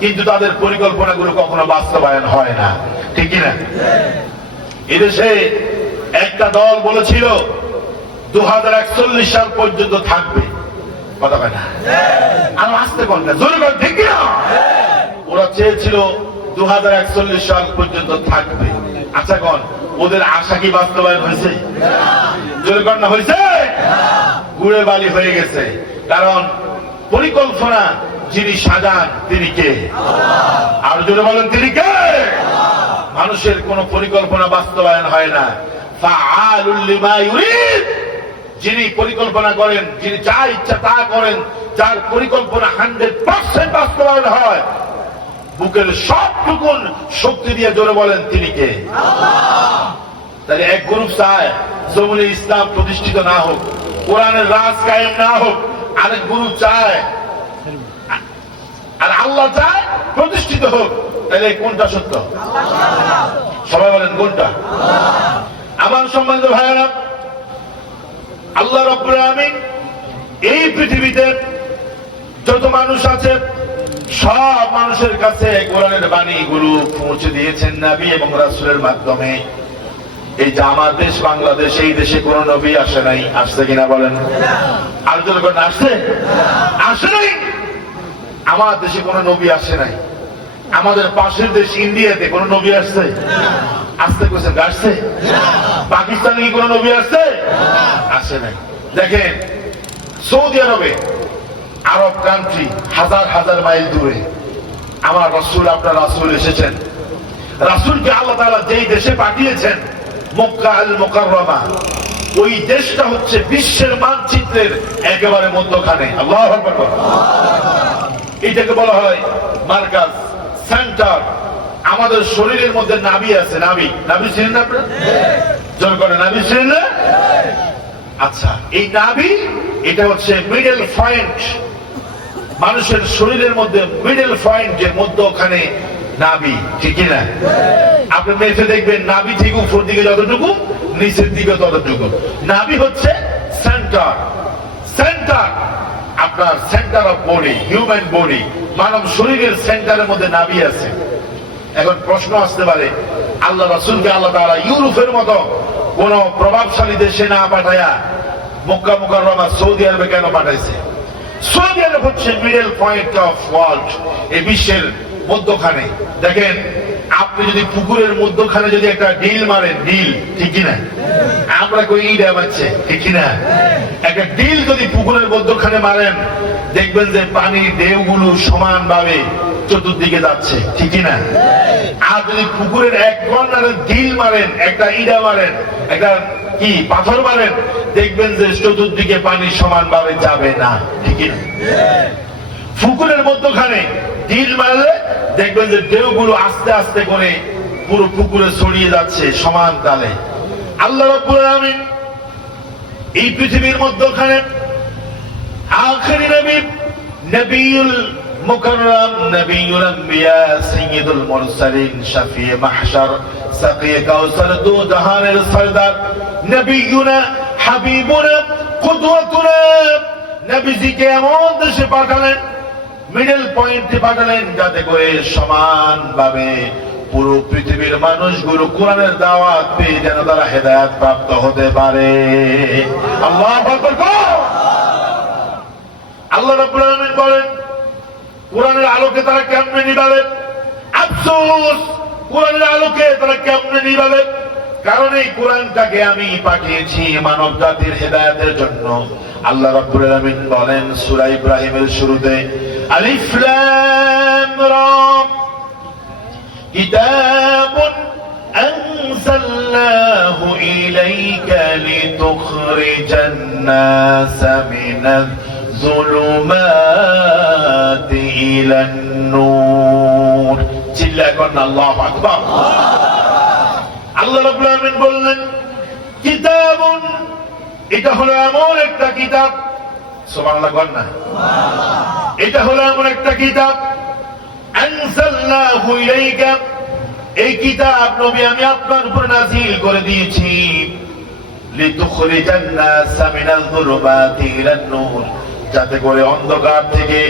কিন্তু তাদের পরিকল্পনাগুলো কখনো বাস্তবায়ন হয় না, ঠিক কিনা? এদেশে একটা দল বলেছিল 2041 সাল পর্যন্ত থাকবে, কথা হয় না? আর আসতে কর না, জোরে কর, ঠিক কিনা? ওরা চেয়েছিল 2041 সাল পর্যন্ত থাকবে। আচ্ছা কন, ওদের আশা কি বাস্তবায়ন হয়েছে? জোরে কর না, হয়েছে? গুড়ে বালি হয়ে গেছে। কারণ পরিকল্পনা যিনি সাজান তিনি কে? আর জোরে বলেন, তিনি কে? মানুষের কোন পরিকল্পনা বাস্তবায়ন হয় না। ফাআলুল লিমা ইউরিদ, যিনি পরিকল্পনা করেন, যিনি যা ইচ্ছা তা করেন, যার পরিকল্পনা 100% বাস্তবায়ন হয়, বুকের সবটুকুন শক্তি দিয়ে জোরে বলেন তিনি কে? তাহলে এক গ্রুপ চায় জমিনে ইসলাম প্রতিষ্ঠিত না হোক, কোরআনের রাজ কায়েম না হোক, আরেক গ্রুপ চায়, আর আল্লাহ চায় প্রতিষ্ঠিত হোক। তাহলে কোনটা সত্য? সবাই বলেন কোনটা? আমার সম্মানিত ভাইয়েরা, আল্লাহ রাব্বুল আলামিন এই পৃথিবীতে যত মানুষ আছে সব মানুষের কাছে কোরআনের বাণীগুলো পৌঁছে দিয়েছেন নবী এবং রাসূলের মাধ্যমে। এই যে আমার দেশ বাংলাদেশ, এই দেশে কোন নবী আসে নাই, আসছে কিনা বলেন? আর যখন আসছে, আসে নাই। আমার দেশে কোন নবী আসে নাই। আমাদের পাশের দেশ ইন্ডিয়াতে কোন নবী আসছে? আসতে কোথায় আসছে? পাকিস্তানে কি কোন নবী আসছে? আসে নাই। দেখেন সৌদি আরবে, আরব কান্ট্রি, হাজার হাজার মাইল দূরে আমার রাসূল, আপনার রাসূল এসেছেন। রাসূলকে আল্লাহ তাআলা যেই দেশে পাঠিয়েছেন, মক্কা আল মুকাররমা, ওই দেশটা হচ্ছে বিশ্বের মানচিত্রের একেবারে মধ্যখানে। আল্লাহু আকবার। এটাকে বলা হয় মার্কাজ, সেন্টার। আমাদের শরীরের মধ্যে নাভি আছে, নাভি। নাভি ছিলেন না আপনারা? জোর করে, নাভি ছিলেন না? আচ্ছা, এই নাভি এটা হচ্ছে মিডল পয়েন্ট, মানুষের শরীরের মধ্যে মিডল পয়েন্ট, যে মধ্যখানে নাভি, ঠিক না? আপনি মেপে দেখবেন নাভি ঠিক উপর দিকে যতটুকু, নিচের দিকে ততটুকু। নাভি হচ্ছে সেন্টার, সেন্টার, আপনার centre of body, human body, মানব শরীরের সেন্টারের মধ্যে নাভি আছে। এখন প্রশ্ন আসতে পারে, আল্লাহ রাসূলকে আল্লাহ তাআলা ইউরোপের মতো কোন প্রভাবশালী দেশে না পাঠায়া মক্কা মুকাররমা সৌদি আরবে কেন পাঠাইছে? সৌদি আরব হচ্ছে মিডল পয়েন্ট অফ ওয়ার্ল্ড, এই বিশ্বের মধ্যখানে। দেখেন আপনি যদি পুকুরের মধ্যখানে যদি একটা ডিল মারেন, ডিল, ঠিক কিনা? আমরা কই ইডা মারছে, ঠিক কিনা? একটা ডিল যদি পুকুরের মধ্যখানে মারেন, দেখবেন যে পানির ঢেউগুলো সমানভাবে চতুর্দিকে যাচ্ছে, ঠিক কিনা? আর যদি পুকুরের এক কর্নারে ডিল মারেন, একটা ইডা মারেন, একটা কি পাথর মারেন, দেখবেন যে চতুর্দিকে পানি সমানভাবে যাবে না, ঠিক কিনা? পুকুরের মধ্যখানে ডিল মারলে দেখবেন যে ঢেউগুলো আস্তে আস্তে করে পুরো পুকুরে ছড়িয়ে যাচ্ছে সমান তালে। আল্লাহ রাব্বুল আলামিন এই পৃথিবীর মধ্যখানে আখেরি নবী, নবিয়ুল মুকাররম, নবিয়ুল আম্বিয়া, সাইয়্যিদুল মুরসালিন, শাফিয়ে মাহশার, সাকিয়ে কাউসার, দু জাহানের সরদার, নবিয়ুনা হাবিবুনা কুদওয়াতুনা, নবীজিকে এমন দেশে পাঠালেন, মিডল পয়েন্টে পাঠালেন, যাতে করে সমানভাবে পুরো পৃথিবীর মানুষগুলো কোরআনের দাওয়াত পেয়ে যেন তারা হেদায়েত প্রাপ্ত হতে পারে। আল্লাহু আকবার। আল্লাহ রাব্বুল আলামিন বলেন, কোরআনের আলোকে তারা কেমনে নিভাবে? আফসোস, কোরআনের আলোকে তারা কেমনে নিভাবে? কারণ এই কোরআনটাকে আমি পাঠিয়েছি মানব জাতির হেদায়েতের জন্য। আল্লাহ রাব্বুল আলামিন বলেন সূরা ইব্রাহিমের শুরুতে, আলিফ লাম রা কিতাবুন আনজালনাহু ইলাইকা লিতুখরিজান নাসা মিনাজ যুলুমাতি ইলান নূর। চিল্লায় কোন আল্লাহু আকবার। আল্লাহ রাব্বুল আলামিন বললেন কিতাবুন, এটা হলো এমন একটা কিতাব, সুবহানাল্লাহ বলেন না, এটা হলো এমন একটা কিতাব, আনজালনাহু ইলাইকা, এই কিতাব নবী আমি আপনার উপর নাযিল করে দিয়েছি, লিতুখরিজান নাসা মিনাজ যুলুমাতি ইলান নূর, যাতে করে অন্ধকার থেকে,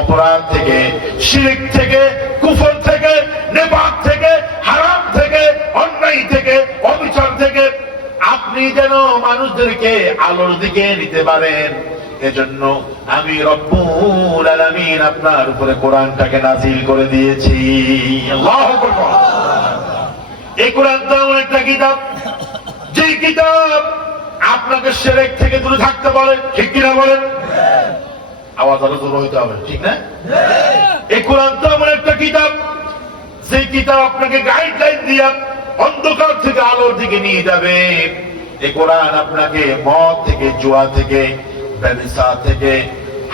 অপরাধ থেকে, শিরক থেকে, কুফর থেকে, নেপাক থেকে, হারাম থেকে, অন্যায় থেকে, অবিচার থেকে আপনি যেন মানুষদেরকে আলোর দিকে নিতে পারেন। এজন্য আমি রব্বুল আলামিন আপনার উপরে কোরআনটাকে নাযিল করে দিয়েছি। আল্লাহু আকবার। এই কোরআনটা এমন একটা কিতাব, যে কিতাব আপনাকে শিরক থেকে দূরে থাকতে বলে, ঠিক কিনা বলেন? আওয়াজ আরো জোরে হইতে হবে, ঠিক না? এই কোরআনটা এমন একটা কিতাব, যে কিতাব আপনাকে গাইডলাইন দিয়ে অন্ধকার থেকে আলোর দিকে নিয়ে যাবে। এই কোরআন আপনাকে মদ থেকে, জুয়া থেকে, ব্যভিচার থেকে,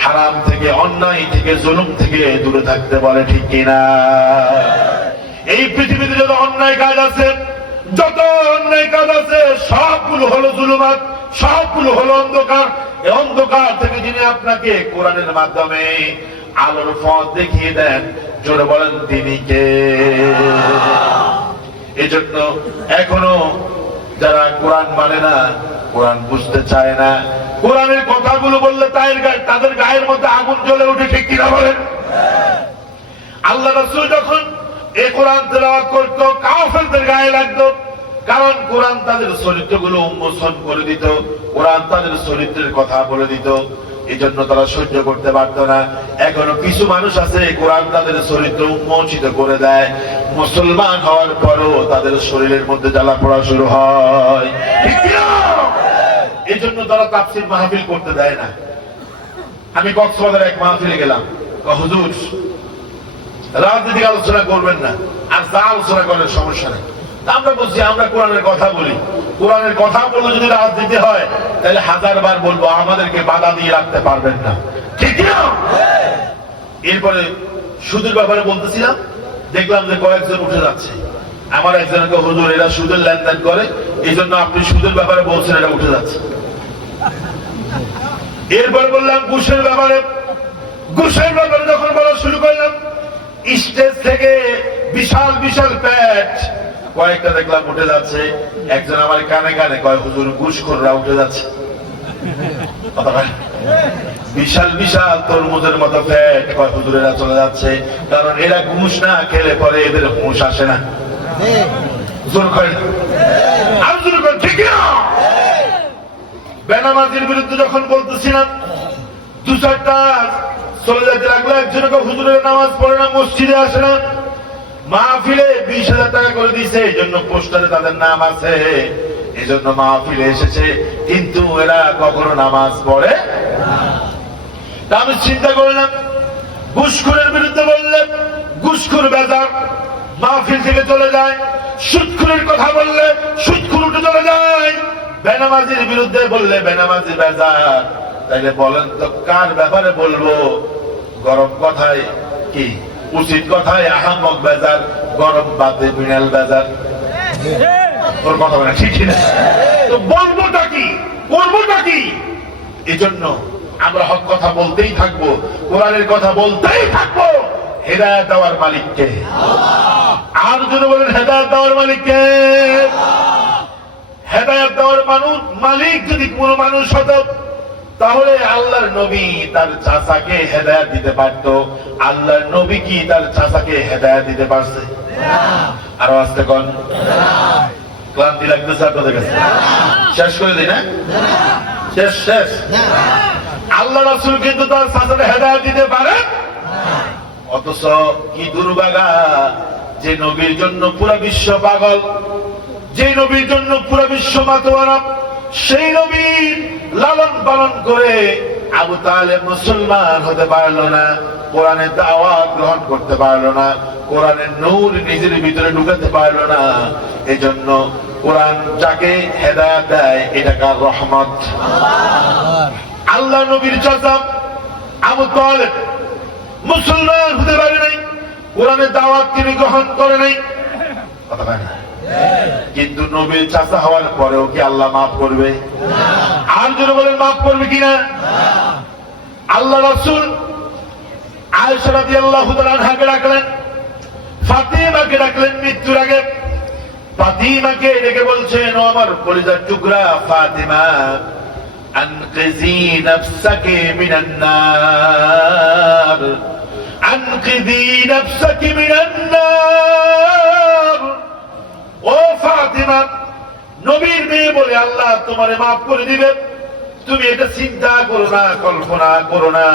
হারাম থেকে, অন্যায় থেকে, জুলুম থেকে দূরে থাকতে বলে, ঠিক কিনা? এই পৃথিবীতে যত অন্যায় কাজ আছে, যত অন্যায় কাজ আছে, সবগুলো হলো জুলুমাত, সবগুলো হলো অন্ধকার। এই অন্ধকার থেকে যিনি আপনাকে কোরআনের মাধ্যমে আলোর পথ দেখিয়ে দেন, জোরে বলেন তিনি কে? এজন্য এখনো যারা কোরআন মানে না, কোরআন বুঝতে চায় না, কোরআনের কথাগুলো বললে তাদের গায়ের মধ্যে আগুন জ্বলে ওঠে, ঠিক কিনা বলেন? আল্লাহ রাসূল যখন এই কোরআন তেলাওয়াত করত, কাফেরদের গায়ে লাগতো, কারণ কোরআন তাদের চরিত্রগুলো উন্মোচন করে দিত, কোরআন তাদের চরিত্রের কথা বলে দিত। এই জন্য তারা সহ্য করতে পারত না। এখনো কিছু মানুষ আছে কোরআন তাদের চরিত্র উন্মোচিত করে দেয়, মুসলমান হওয়ার পরও তাদের শরীরের মধ্যে জ্বালা পোড়া শুরু হয়, ঠিক কিনা? এই জন্য তারা তাফসীর মাহফিল করতে দেয় না। আমি কক্সবাজারে এক মাহফিলে গেলাম, হুজুর রাজনৈতিক আলোচনা করবেন না, আর যা আলোচনা করেন সমস্যা নেই। আমরা বলছি আমরা কোরআনের কথা বলি, কোরআনের কথা বললে যদি রাজনীতি হয় তাহলে 1000 বার বলবো আমাদেরকে বাধা দিয়ে রাখতে পারবেন না, ঠিক না? এরপরে সুদের ব্যাপারে বলতেছিলাম, দেখলাম যে কয়েকজন উঠে যাচ্ছে। আমার একজনকে, হুজুর এরা সুদের লেনদেন করে, এই জন্য আপনি সুদের ব্যাপারে বলছেন, এটা উঠে যাচ্ছে। এরপরে বললাম ঘুষের ব্যাপারে, ঘুষের ব্যাপারে যখন বলা শুরু করলাম, স্টেজ থেকে বিশাল বিশাল প্যাট কয়েকটা দেখলাম উঠে যাচ্ছে। একজন আমার কানে কানে কয়, হুজুর ঘুষখোররা উঠে যাচ্ছে। বিশাল বিশাল তরমুজের মতো প্যাট, কয় হুজুর এরা চলে যাচ্ছে, কারণ এরা ঘুষ না খেলে পরে এদের হুঁশ আসে না। জোর করে আর জোর করে, ঠিক না? বেনামাজির বিরুদ্ধে যখন বলতেছিলাম, 2-4টা চলে যেতে লাগলো। একজনকে হুজুরের নামাজ পড়ে না, মসজিদে আসে না, মাহফিলে 20,000 টাকা করে দিয়েছে, এই জন্য পোস্টারে তাদের নাম আছে, এই জন্য মাহফিলে এসেছে, কিন্তু এরা কখনো নামাজ পড়ে না। আমি চিন্তা করলাম, ঘুষখোরের বিরুদ্ধে বললে ঘুষখোর বেজার মাহফিল থেকে চলে যায়, সুদখোরের কথা বললে সুদখোর উঠে চলে যায়, বেনামাজির বিরুদ্ধে বললে বেনামাজি বেজার। তাইলে বলেন তো কার ব্যাপারে বলবো? গরম কথায় কি, উচিত কথায় আহাম্মক বেজার, গরম বাদে বিনাল বেজার। ওর কথা বলে ঠিক না? তো বলবোটা কি, করবোটা কি? এই জন্য আমরা হক কথা বলতেই থাকবো, কোরআনের কথা বলতেই থাকবো। হেদায়েত দেওয়ার মালিককে, আর যদি বলেন হেদায়েত দেওয়ার মালিককে, হেদায়েত দেওয়ার মালিক যদি কোন মানুষ হতো, তাহলে আল্লাহর নবী তার চাচাকে হেদায়েত দিতে পারত। আল্লাহর নবী কি তার চাচাকে হেদায়েত দিতে পারছে? আরো আসতে কোন ক্লান্তি লাগতেছে আপনাদের কাছে? শেষ করে দিই না? শেষ শেষ। আল্লাহ রাসূল কিন্তু তার চাচাকে হেদায়েত দিতে পারে, অথচ কি দুর্ভাগা যে নবীর জন্য পুরো বিশ্ব পাগল, যে নবীর জন্য পুরো বিশ্ব মাতোয়ারা, সেই নবীর লালন পালন করে আবু তালেব মুসলমান হতে পারলো না, কোরআনের দাওয়াত গ্রহণ করতে পারলো না, কোরআনের নূর নিজের ভিতরে ঢুকাতে পারলো না। এজন্য কোরআন যাকে হেদায়েত দেয় এটা কার রহমত? আল্লাহ নবীর চাচা আবু তালেব মুসলমান হতে পারে নাই, কোরআনের দাওয়াত তিনি গ্রহণ করে নাই, কথা বলে না। কিন্তু নবীর চাচা হওয়ার পরেও কি আল্লাহ মাফ করবে? আর যদি বলেন মাফ করবে কিনা? আল্লাহ রাসূল আয়েশা রাদিয়াল্লাহু তাআলা আনহাকে ডাকলেন, ফাতিমাকে ডাকলেন মৃত্যুর আগে। ফাতিমাকে ডেকে বলছেন, ও আমার কলিজার টুকরা ফাতিমা, আনকিজি নাফসাকি মিনান নার, আনকিজি নাফসাকি মিনান নার। ও ফাতিমা, নবীর মেয়ে বলে আল্লাহ তোমারে মাফ করে দিবে, তুমি এটা চিন্তা করো না, কল্পনা করো না,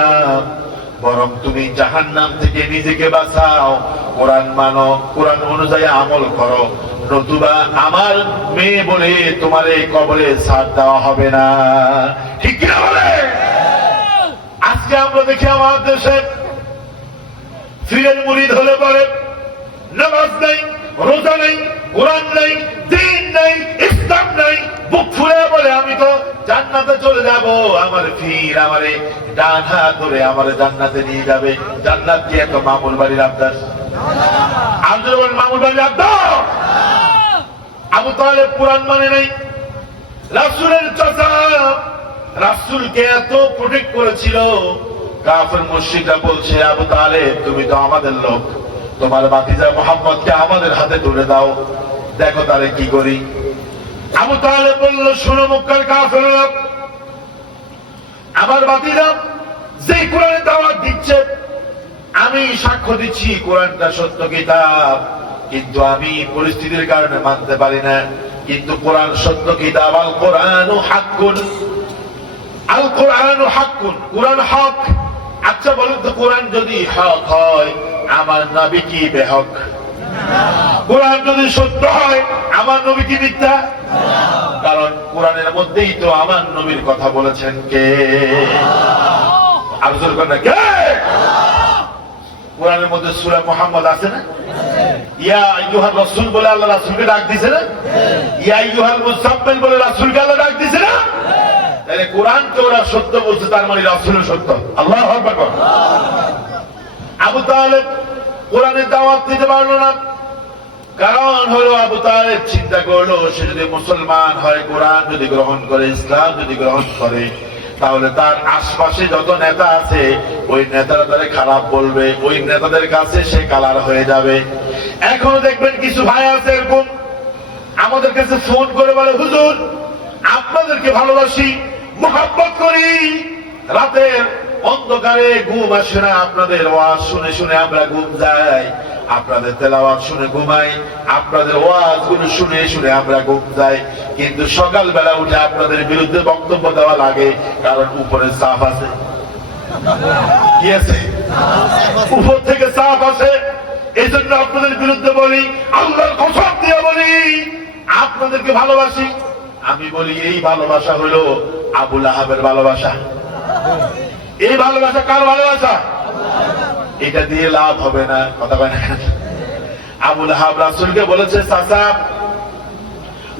বরং তুমি জাহান্নাম থেকে নিজেকে বাঁচাও, কোরআন মানো, কোরআন অনুযায়ী আমল করো, নতুবা আমার মেয়ে বলে তোমারে কবরে ছাড় দেওয়া হবে না। ঠিক কিনা বলে? আজকে আমরা দেখি আমার দেশে ফিরের মুরিদ হলে পরে নামাজ নাই, রোজা নেই, কোরআন নেই, দিন নেই, ইসলাম নেই, বুক ফুলে বলে আমি তো জান্নাতে চলে যাব, আমার ফির আমারে ডান হাত ধরে আমারে জান্নাতে নিয়ে যাবে। জান্নাত কি এত মামুর বাড়ির আবদার? আব্দুল মামুর বাড়ির আবদার? আবু তালেব কোরআন মানে নাই, রাসূলের চাচা রাসূলকে এত প্রোটেক্ট করেছিল, কাফের মুশরিকরা বলছে, আবু তালেব তুমি তো আমাদের লোক, তোমার ভাতিজা মুহাম্মদকে আমাদের হাতে তুলে দাও, দেখো তারে কি করি। আবু তালেব বলল, শোনো মক্কার কাফেররা, আমার ভাতিজা যে কোরআনের দাওয়াত দিচ্ছে, আমি সাক্ষ্য দিচ্ছি কোরআনটা সত্য কিতাব, কিন্তু আমি পরিস্থিতির কারণে মানতে পারি না, কিন্তু কোরআন সত্য কিতাব। আল কোরআনু হাক্কুন, আল কোরআনু হাক্কুন, কোরআন হক। আচ্ছা বলুন তো, কোরআন যদি হক হয় আমার নবী কি বেহক? কোরআন যদি সত্য হয় আমার নবী কি মিথ্যা? কারণ কোরআনের মধ্যেই তো আমার নবীর কথা বলেছেন কে? আলোচনা করেন না কে? কোরআনের মধ্যে সূরা মুহাম্মদ আছে না? ইয়া আইয়ুহার রাসূল বলে আল্লাহ রাসূলকে ডাক দিয়েছে না? ইয়া আইয়ুহাল মুযাম্মিল বলে রাসূলকে আল্লাহ ডাক দিয়েছে না? তাহলে কোরআনকে ওরা সত্য বলছে, তার মানে রাসূলও সত্য। আল্লাহু আকবার। আবু তালেব কোরআনের দাওয়াত দিতে পারলো না, কারণ হলো আবু তালেব চিন্তা করলো, সে যদি মুসলমান হয়, কোরআন যদি গ্রহণ করে, ইসলাম যদি গ্রহণ করে, তাহলে তার আশপাশে যত নেতা আছে ওই নেতারা তারে খারাপ বলবে, ওই নেতাদের কাছে সে কালার হয়ে যাবে। এখনো দেখবেন কিছু ভাই আছে এরকম, আমাদের কাছে ফোন করে বলে, হুজুর আপনাদেরকে ভালোবাসি, মুহাব্বত করি, রাতের অন্ধকারে ঘুম আসে না, আপনাদের ওয়াজ শুনে শুনে আমরা ঘুম যাই, আপনাদের তেলাওয়াত শুনে ঘুমাই, আপনাদের ওয়াজ গুলো শুনে শুনে আমরা ঘুম যাই, কিন্তু সকালবেলা উঠে আপনাদের বিরুদ্ধে বক্তব্য দেওয়া লাগে, কারণ উপরে চাপ আছে। কি আছে? উপর থেকে চাপ আছে, এই জন্য আপনাদের বিরুদ্ধে বলি, আল্লাহর কসম দিয়ে বলি আপনাদেরকে ভালোবাসি। আমি বলি এই ভালোবাসা হলো আবু লাহাবের ভালোবাসা। এই ভালোবাসা কার ভালোবাসা? এটা দিয়ে লাভ হবে না, কথা বলে না। আবু লাহাব রাসূলকে বলেছে, চাচা,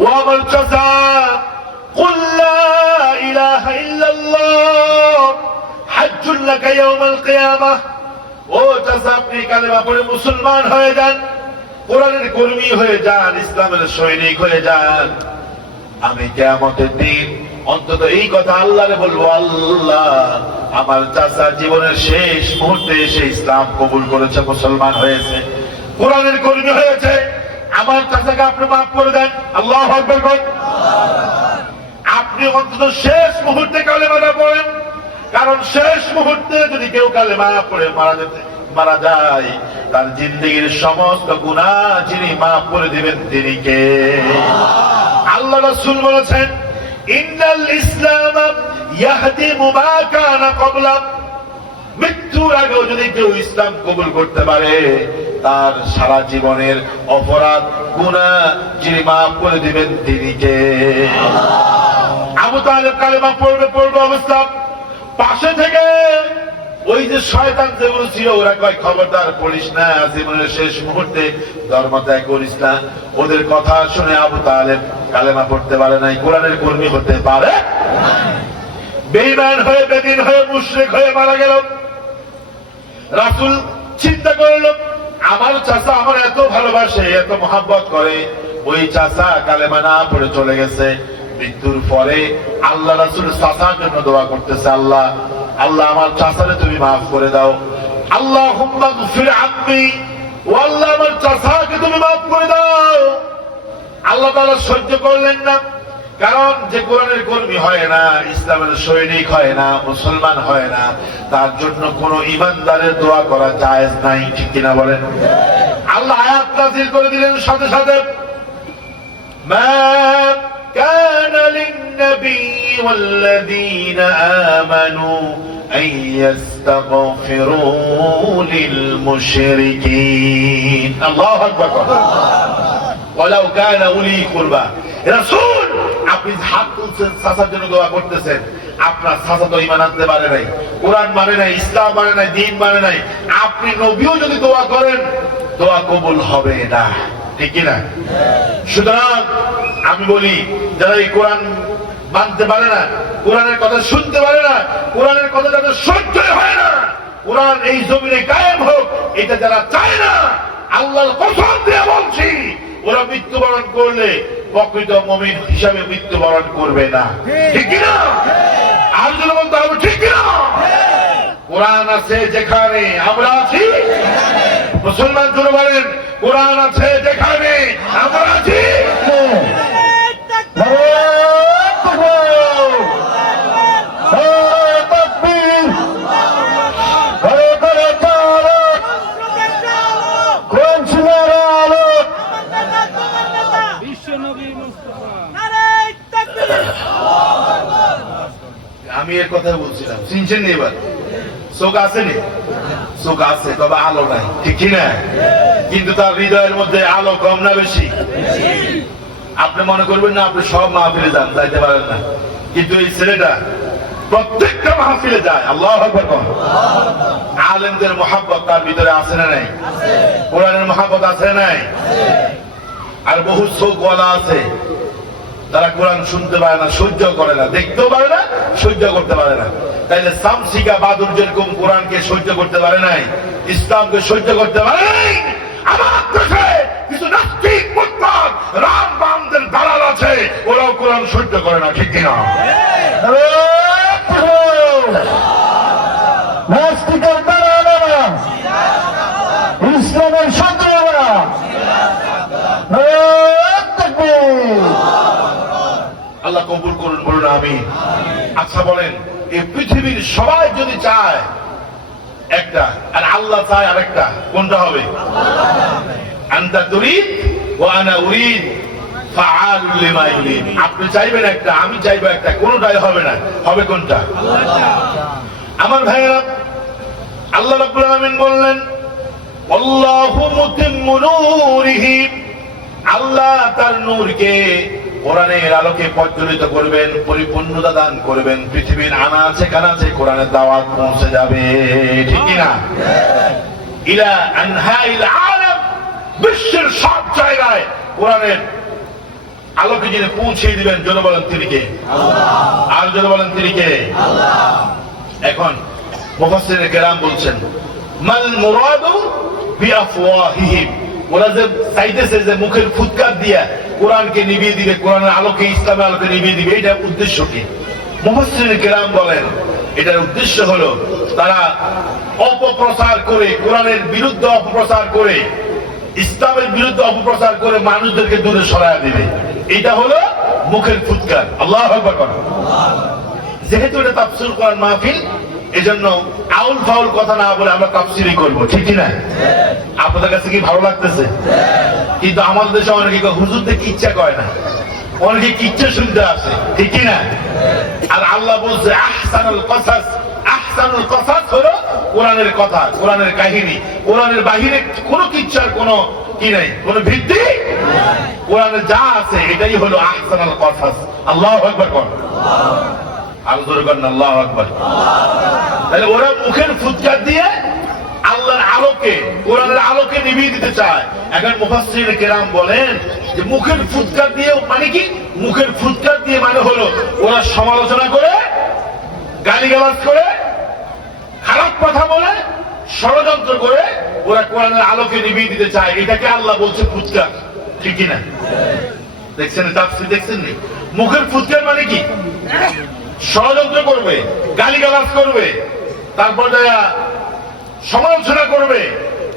ও আমার চাচা, কুল লা ইলাহা ইল্লাল্লাহ হাজ্জুল লাকা ইয়াউমাল কিয়ামাহ। ও চাচা, আপনি কালেমা পড়ে মুসলমান হয়ে যান, কোরআনের কর্মী হয়ে যান, ইসলামের সৈনিক হয়ে যান, আমি কিয়ামতের দিন অন্তত এই কথা আল্লাহরে বলবো, আল্লাহ আমার চাচা জীবনের শেষ মুহূর্তে এসে ইসলাম কবুল করেছে, মুসলমান হয়েছে, কোরআনের কর্মী হয়েছে, আমার চাচাকে আপনি মাফ করে দেন। আল্লাহু আকবার বলেন। আপনি অন্তত শেষ মুহূর্তে কালেমাটা পড়েন, কারণ শেষ মুহূর্তে যদি কেউ কালেমা পড়ে মারা যায়, তার জিন্দেগীর সমস্ত গুনাহ যিনি মাফ করে দিবেন তিনি কে? আল্লাহ রাসূল বলেছেন, ইন্নাল ইসলাম ইয়াহদিমু মা কানা ক্বাবলা। মৃত্যুর আগেও যদি কেউ ইসলাম কবুল করতে পারে, তার সারা জীবনের অপরাধ গুনাহ যিনি মাফ করে দিবেন তিনি কে? আবু তালেব কালেমা পড়বে অবস্থা পাশে থেকে ওই যে শয়তান যেগুলো ছিল ওরা কয় খবরদার পড়িস না, জীবনের শেষ মুহূর্তে ধর্ম ত্যাগ করিস না। ওদের কথা শুনে আবু তালেব কালেমা পড়তে পারে নাই, কোরআনের কর্মী হতে পারে, বেঈমান হয়ে বেদিন হয়ে মুশরিক হয়ে মারা গেল। রাসূল চিন্তা করল আমার চাচা আমার এত ভালোবাসে, এত মহাব্বত করে, ওই চাচা কালেমা না পড়ে চলে গেছে। মৃত্যুর পরে আল্লাহ রাসূল চাচার জন্য দোয়া করতেছে, আল্লাহ আল্লাহ আমার চাচারে তুমি মাফ করে দাও, আল্লাহুম্মা গফির আম্মি, ও আল্লাহ আমার চাচাকে তুমি মাফ করে দাও। আল্লাহ তাআলা সহ্য করলেন না, কারণ যে কোরআনের কর্মী হয় না, ইসলামের সৈনিক হয় না, মুসলমান হয় না, তার জন্য কোন ইমানদারের দোয়া করা জায়েজ নাই, ঠিক কিনা বলেন? আল্লাহ আয়াত নাযিল করে দিলেন সাথে সাথে, মা কানা লিন-নবী ওয়াল্লাযীনা আমানু আন ইস্তাগফিরু লিল-মুশরিকিন। আল্লাহু আকবার। ওয়ালাউ কানা উলি কুরবা। রাসূল আপনি হাত তুলছেন, চাচার জন্য দোয়া করতেছেন, আপনার চাচা তো ঈমান আনতে পারে নাই, কোরআন মানে নাই, ইসলাম মানে নাই, দ্বীন মানে নাই, আপনি নবীও যদি দোয়া করেন দোয়া কবুল হবে না, ঠিক কিনা? সুতরাং আমি বলি যারা এই কোরআন মানতে পারে না, কোরআনের কথা শুনতে পারে না, কোরআনের কথা যাদের সহ্য হয় না, কোরআন এই জমিনে কায়েম হোক এটা যারা চায় না, আল্লাহর কসম দিয়ে বলছি ওরা মৃত্যুবরণ করলে প্রকৃত মুমিন হিসাবে মৃত্যুবরণ করবে না, ঠিক কিনা? আর যদি বলতে হবে ঠিক কিনা? কোরআন আছে যেখানে আমরা আছি, মুসলমান জুড়ে বলেন কোরআন আছে যেখানে আমরা আছি। আমি এর কথা বলছিলাম, চিনছেন নি? এবার চোখ আছে নি? চোখ আছে, তবে আলো নাই, ঠিক না? কিন্তু তার হৃদয়ের মধ্যে আলো কম না বেশি? আপনি মনে করবেন না আপনি সব মাহফিলে যান, যাইতে পারেন না, কিন্তু এই ছেলেটা প্রত্যেকটা মাহফিলে যায়। আল্লাহু আকবার। আলেমদের মহব্বত তার ভিতরে আছে না নাই? কোরআনের মহব্বত আছে না নাই? আর বহু চোখওয়ালা আছে, তারা কোরআন শুনতে পারে না, সহ্য করে না, দেখতেও পারে না, সহ্য করতে পারে না। তাইলে শামসিকা বাদুর যেরকম কোরআনকে সহ্য করতে পারে নাই, ইসলামকে সহ্য করতে পারে নাই, আমার দেশে কিছু নাস্তিক মুরতাদ রাম বামদের দালাল আছে, ওরাও কোরআন সহ্য করে না, ঠিক কিনা? নাস্তিকের দালালেরা ইসলামের শত্রুরা। আল্লাহ কবুল করুন, বলুন আমিন। আচ্ছা বলেন, এই পৃথিবীর সবাই যদি চায় একটা আর আল্লাহ চায় আরেকটা, কোনটা হবে? আনতা তুরিদ ওয়া আনা উরিদ ফাআলুল লিমা ইউরিদ। আপনি চাইবেন একটা, আমি চাইবো একটা, কোনটাই হবে না, হবে কোনটা? আমার ভাইয়েরা, আল্লাহ রাব্বুল আলামিন বললেন আল্লাহু মুতিম্মু নূরিহি, আল্লাহ তার নূরকে কোরআনের আলোকে প্রজ্বলিত করবেন, পরিপূর্ণতা দান করবেন, পৃথিবীর আনাচে কানাচে কোরআনের দাওয়াত পৌঁছে যাবে, ঠিক কিনা? ইলা আনহাইল আলাম, বিশ্বের সব জায়গায় কোরআনের আলোকে যিনি পৌঁছে দিবেন, জোরে বলেন তিনি কে? আল্লাহ। আর জোরে বলেন তিনি কে? আল্লাহ। এখন মুফাসসিরে কেরাম বলছেন মাল মুরাদু বিআফওয়াহিহিম, ওরা যে চাইতেছে যে মুখের ফুৎকার দিয়া কোরআনকে নিভিয়ে দিবে, কোরআনের আলোকে, ইসলামের আলোকে নিভিয়ে দিবে, এটা উদ্দেশ্য কি? মুফাসসিরিন কেরাম বলেন এটার উদ্দেশ্য হলো তারা অপপ্রচার করে, কোরআনের বিরুদ্ধে অপপ্রচার করে, ইসলামের বিরুদ্ধে অপপ্রচার করে মানুষদেরকে দূরে সরায়া দিবে, এটা হলো মুখের ফুৎকার। আল্লাহু আকবার। যেহেতু এটা তাফসীর কোরআন মাহফিল, এজন্য আউল ফাউল কথা না বলে আমরা তাফসীরই করব, ঠিক কি না? আপনাদের কাছে কি ভালো লাগতেছে? কিন্তু আমাদের দেশে অনেকে হুজুর দেখে ইচ্ছা করে না, অনেকে ইচ্ছা শুনতে আসে, ঠিক কি না? আর আল্লাহ বলছে আহসানুল কসাস, আহসানুল কসাস হলো কোরআনের কথা, কোরআনের কাহিনী, কোরআনের বাহিরে কোনো কিচ্ছার কোনো কি নাই, কোনো ভিত্তি। কোরআনে যা আছে এটাই হলো আহসানুল কসাস। আল্লাহু আকবার কোন, আর জোরে কোন আল্লাহু আকবার। তাহলে ওরা মুখের ফুৎকার দিয়ে আল্লাহর আলোকে, কোরআনের আলোকে নিভিয়ে দিতে চায়। এখন মুফাসসির কেরাম বলেন যে মুখের ফুৎকার দিয়ে মানে কি? মুখের ফুৎকার দিয়ে মানে হলো ওরা সমালোচনা করে, গালিগালাজ করে, খারাপ কথা বলে, ষড়যন্ত্র করে ওরা কোরআনের আলোকে নিভিয়ে দিতে চায়। এটাকে আল্লাহ বলছে ফুৎকার, ঠিক কিনা? দেখছেন তাফসীর, দেখছেন নি? মুখের ফুৎকার মানে কি? ষড়যন্ত্র করবে, গালিগালাজ করবে, তারপর সমালোচনা করবে,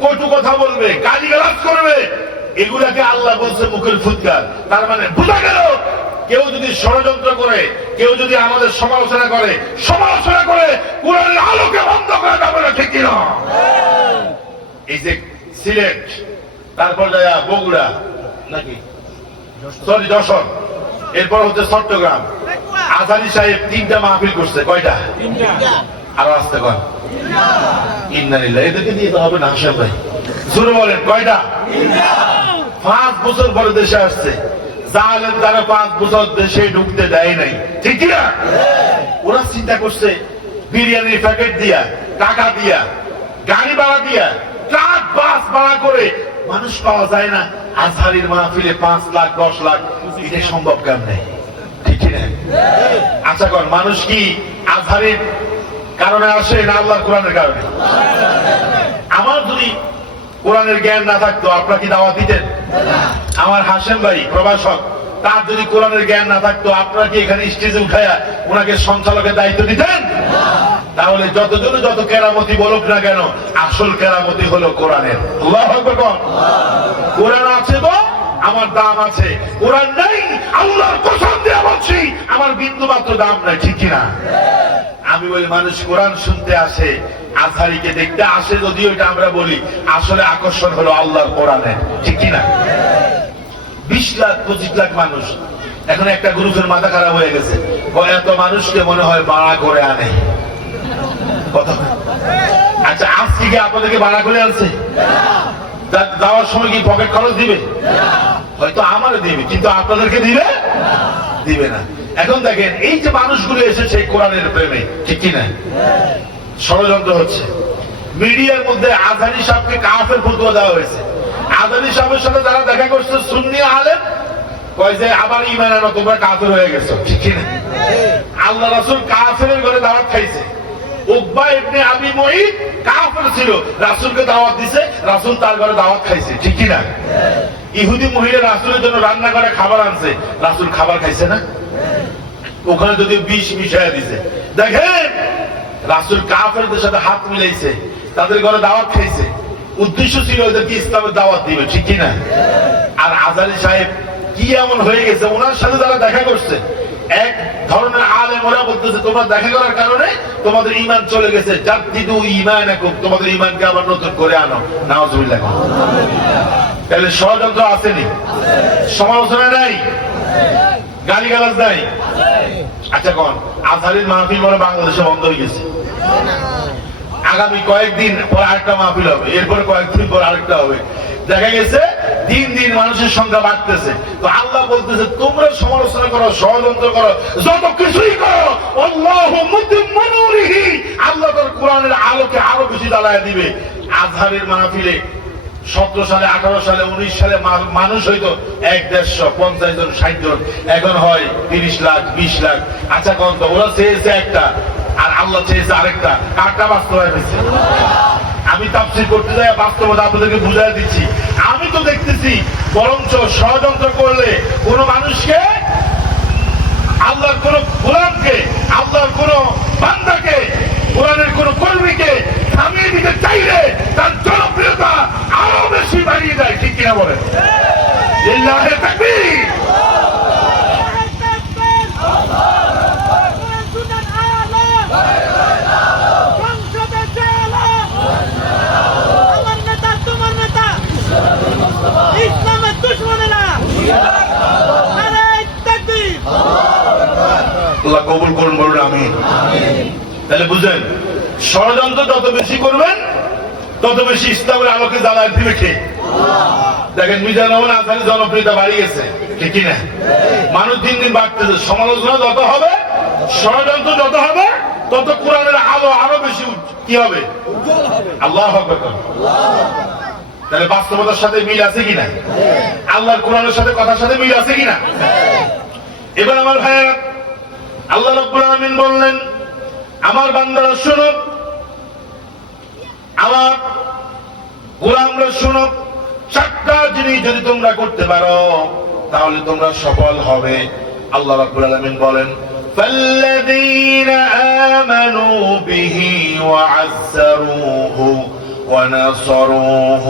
কটু কথা বলবে, গালিগালাজ করবে, এগুলাকে আল্লাহ বলছে মুখের ফুৎকার। তার মানে বোঝা গেল কেউ যদি ষড়যন্ত্র করে, কেউ যদি আমাদের সমালোচনা করে কোরআনের আলোকে বন্ধ করে যাবে না, ঠিক কিনা? এই যে সিলেট, তারপর বগুড়া নাকি সরি যশোর, এরপর হচ্ছে চট্টগ্রাম, আজহারী সাহেব 3টা মাহফিল করছে। কয়টা? আরো আসতে কর ইন্নালিল্লাহ। এদেরকে দিয়ে তো হবে না হাসেম ভাই, জোরে বলেন কয়টা? 5 বছর পরে দেশে আসছে। জালেম তারা 5 বছর দেশে ঢুকতে দেয় নাই, ঠিক কিনা? ওরা চিন্তা করছে বিরিয়ানির প্যাকেট দিয়া, টাকা দিয়া, গাড়ি ভাড়া দিয়া, ট্রাক বাস ভাড়া করে মানুষ পাওয়া যায় না। আজহারীর মাহফিলে 5 লাখ 10 লাখ, এটা সম্ভব কেমনে, ঠিক কিনা? আচ্ছা কর, মানুষ কি আজহারীর কারণে আসে না আল্লাহর কোরআনের কারণে? আমার যদি কোরআনের জ্ঞান না থাকতো আপনারা কি দাওয়াত দিতেন? আমার হাসেম ভাই প্রভাষক, তার যদি কোরআনের জ্ঞান না থাকতো আপনারা কি এখানে স্টেজে উঠায়া ওনাকে সঞ্চালকের দায়িত্ব দিতেন? তাহলে যতজন যত কেরামতি বলুক না কেন, আসল কেরামতি হলো কোরআনের। আল্লাহু আকবার বল। কোরআন আছে তো আমার দাম আছে, কোরআন নাই আল্লাহর কসম দিয়ে বলছি আমার বিন্দু মাত্র দাম নাই, ঠিক কিনা? আমি বলি মানুষ কোরআন শুনতে আসে, আজহারীকে দেখতে আসে, যদিও এটা আমরা বলি আসলে আকর্ষণ হলো আল্লাহর কোরআনে, ঠিক কিনা? 20 লাখ 25 লাখ মানুষ, এখন একটা গ্রুপের মাথা খারাপ হয়ে গেছে, এত মানুষকে মনে হয় ভাড়া করে আনে। আচ্ছা আজকে কি আপনাদেরকে ভাড়া করে আনছে? যাওয়ার সময় কি পকেট খরচ দিবে? হয়তো আমারও দিবে, কিন্তু আপনাদেরকে দিবে না। এখন দেখেন এই যে মানুষগুলো এসেছে কোরআনের প্রেমে, ঠিক কিনা? ষড়যন্ত্র হচ্ছে মিডিয়ার মধ্যে। আজহারী সাহেবকে কাফের ফতোয়া দেওয়া হয়েছে। আজহারী সাহেবের সাথে যারা দেখা করছে সুন্নি আলেম কয় যে আবার ঈমান আনো, তোমরা কাফের হয়ে গেছো, ঠিক কিনা? আল্লাহ রাসূল কাফেরের ঘরে দাওয়াত খাইছে। উকবা ইবনে আবি মুঈত কাফের ছিল, রাসূলকে দাওয়াত দিছে, রাসূল তার ঘরে দাওয়াত খাইছে, ঠিক কিনা? ইহুদি মহিলা রাসূলের জন্য রান্না করে খাবার আনছে, রাসূল খাবার খাইছে না? ওখানে যদি বিষ মিশাইয়া দিছে। দেখেন রাসূল কাফেরদের সাথে হাত মিলাইছে, তাদের ঘরে দাওয়াত খাইছে, উদ্দেশ্য ছিল ওদেরকে ইসলামের দাওয়াত দিবে, ঠিক কিনা? আর আজহারী সাহেব কি এমন হয়ে গেছে, ওনার সাথে যারা দেখা করছে এক ধরনের আলেম, ওরা বলতেছে তোমরা দেখা করার কারণে তোমাদের ঈমান চলে গেছে, জাদ্দিদু ঈমানাকুম, তোমাদের ঈমানকে আবার নতুন করে আনো। নাউযুবিল্লাহ। তাহলে ষড়যন্ত্র আসেনি, সমালোচনা নাই, গালিগালাজ নাই। আচ্ছা কোন আজহারীর মাহফিল বলে বাংলাদেশে বন্ধ হয়ে গেছে, আগামী কয়েকদিন পর আরেকটা মাহফিল হবে, এরপরে কয়েকদিন পর আরেকটা হবে। দেখা গেছে দিন দিন মানুষের সংখ্যা বাড়তেছে। তো আল্লাহ বলতেছে তোমরা সমালোচনা করো, ষড়যন্ত্র করো, যত কিছুই করো, আল্লাহু মুতিম্মু নূরিহি, আল্লাহ তার কোরআনের আলোকে আরো বেশি জ্বালায় দিবে। আজহারীর মাহফিলে 17 সালে 18 সালে 19 সালে মানুষ হইতো 150 জন 60 জন, এখন হয় 30 লাখ 20 লাখ। আচ্ছা কোন তো ওরা চেয়েছে একটা আর আল্লাহ চেয়েছে আরেকটা, কারটা বাস্তবায়ন হয়েছে? আমি তাফসীর করতে যাই বাস্তবতা আপনাদেরকে বুঝাই দিচ্ছি। আমি তো দেখতেছি বরঞ্চ ষড়যন্ত্র করলে কোন মানুষকে, আল্লাহর কোন গোলামকে, আল্লাহর কোন বান্দাকে, কোরআনের কোন কর্মীকে থামিয়ে দিতে চাইলে তার জনপ্রিয়তা আরো বেশি বাড়িয়ে যায়, ঠিক কিনা বলেন? লিল্লাহি তাকবীর। ইসলামের দুশমনেরা নারায়ে তাকবীর। আল্লাহ কবুল করুন, বলুন আমিন। তাহলে বুঝেন ষড়যন্ত্র যত বেশি করবেন তত বেশি ইসলামের আলোকে জ্বালায় দিবে কে? দেখেন মিজানুর রহমান আজহারীর জনপ্রিয়তা বাড়ি গেছে, ঠিক কিনা? মানুষ দিন দিন বাড়তেছে। সমালোচনা যত হবে, ষড়যন্ত্র যত হবে, তত কোরআনের আলো আরো বেশি কি হবে? আল্লাহু আকবার। তাহলে বাস্তবতার সাথে মিল আছে কিনা? আল্লাহর কোরআনের সাথে কথার সাথে মিল আছে কিনা? এবার আমার ভাইয়েরা, আল্লাহ রাব্বুল আলামিন বললেন, আমার বান্দারা শোনো, আমার গোলামরা শোনো, চারটা জিনিস যদি তোমরা করতে পারো তাহলে তোমরা সফল হবে। আল্লাহ রাব্বুল আলামিন বলেন, فالذين آمنوا به وعزروه ونصروه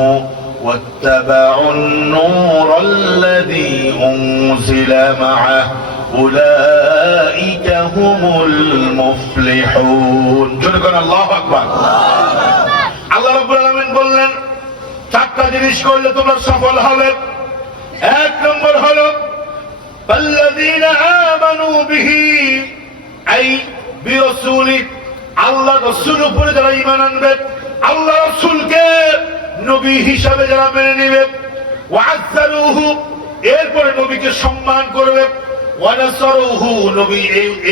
واتبعوا النور الذي أنزل معه أولئك هم المفلحون। জনগণ আল্লাহু আকবার। আল্লাহ রাব্বুল আলামিন বললেন, চারটা জিনিস করলে তোমরা সফল হবে। এক নম্বর হলো فالذين آمنوا به أي برسوله, আল্লাহ রাসূলের উপরে যারা ঈমান আনবে, আল্লাহ রাসূলকে নবী হিসাবে যারা মেনে নেবে, ওয়াজ্জারুহু, এরপরে নবীকে সম্মান করবে, ওয়ানাসারুহু, নবী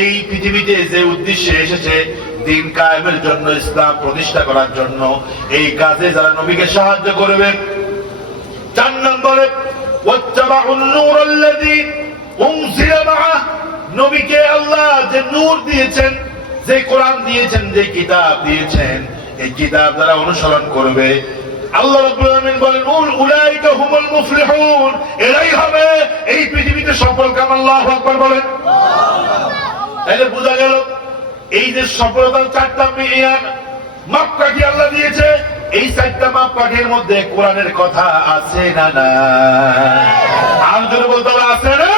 এই পৃথিবীতে যে উদ্দেশ্যে এসেছে দ্বীন কায়েমের জন্য, ইসলাম প্রতিষ্ঠা করার জন্য, এই কাজে যারা নবীকে সাহায্য করবে। চার নম্বরে ওয়াত্তাবাউন নূরাল্লাযী উনজিলা মাআহ, নবীকে আল্লাহ যে নূর দিয়েছেন, যে কোরআন দিয়েছেন, যে কিতাব দিয়েছেন, এই কিতাব দ্বারা অনুসরণ করবে। আল্লাহ রাব্বুল আলামিন বলেন, উলাইকা হুমুল মুফলিহুন, এরাই হবে এই পৃথিবীতে সফলকাম। আল্লাহু আকবার বলেন। তাহলে বোঝা গেল এই যে সফলতার চারটা মেয়াদ মাপকাঠি আল্লাহ দিয়েছে, এই চারটা মাপকাঠির মধ্যে কোরআনের কথা আছে না না? আর যদি বলতে হবে আছে না,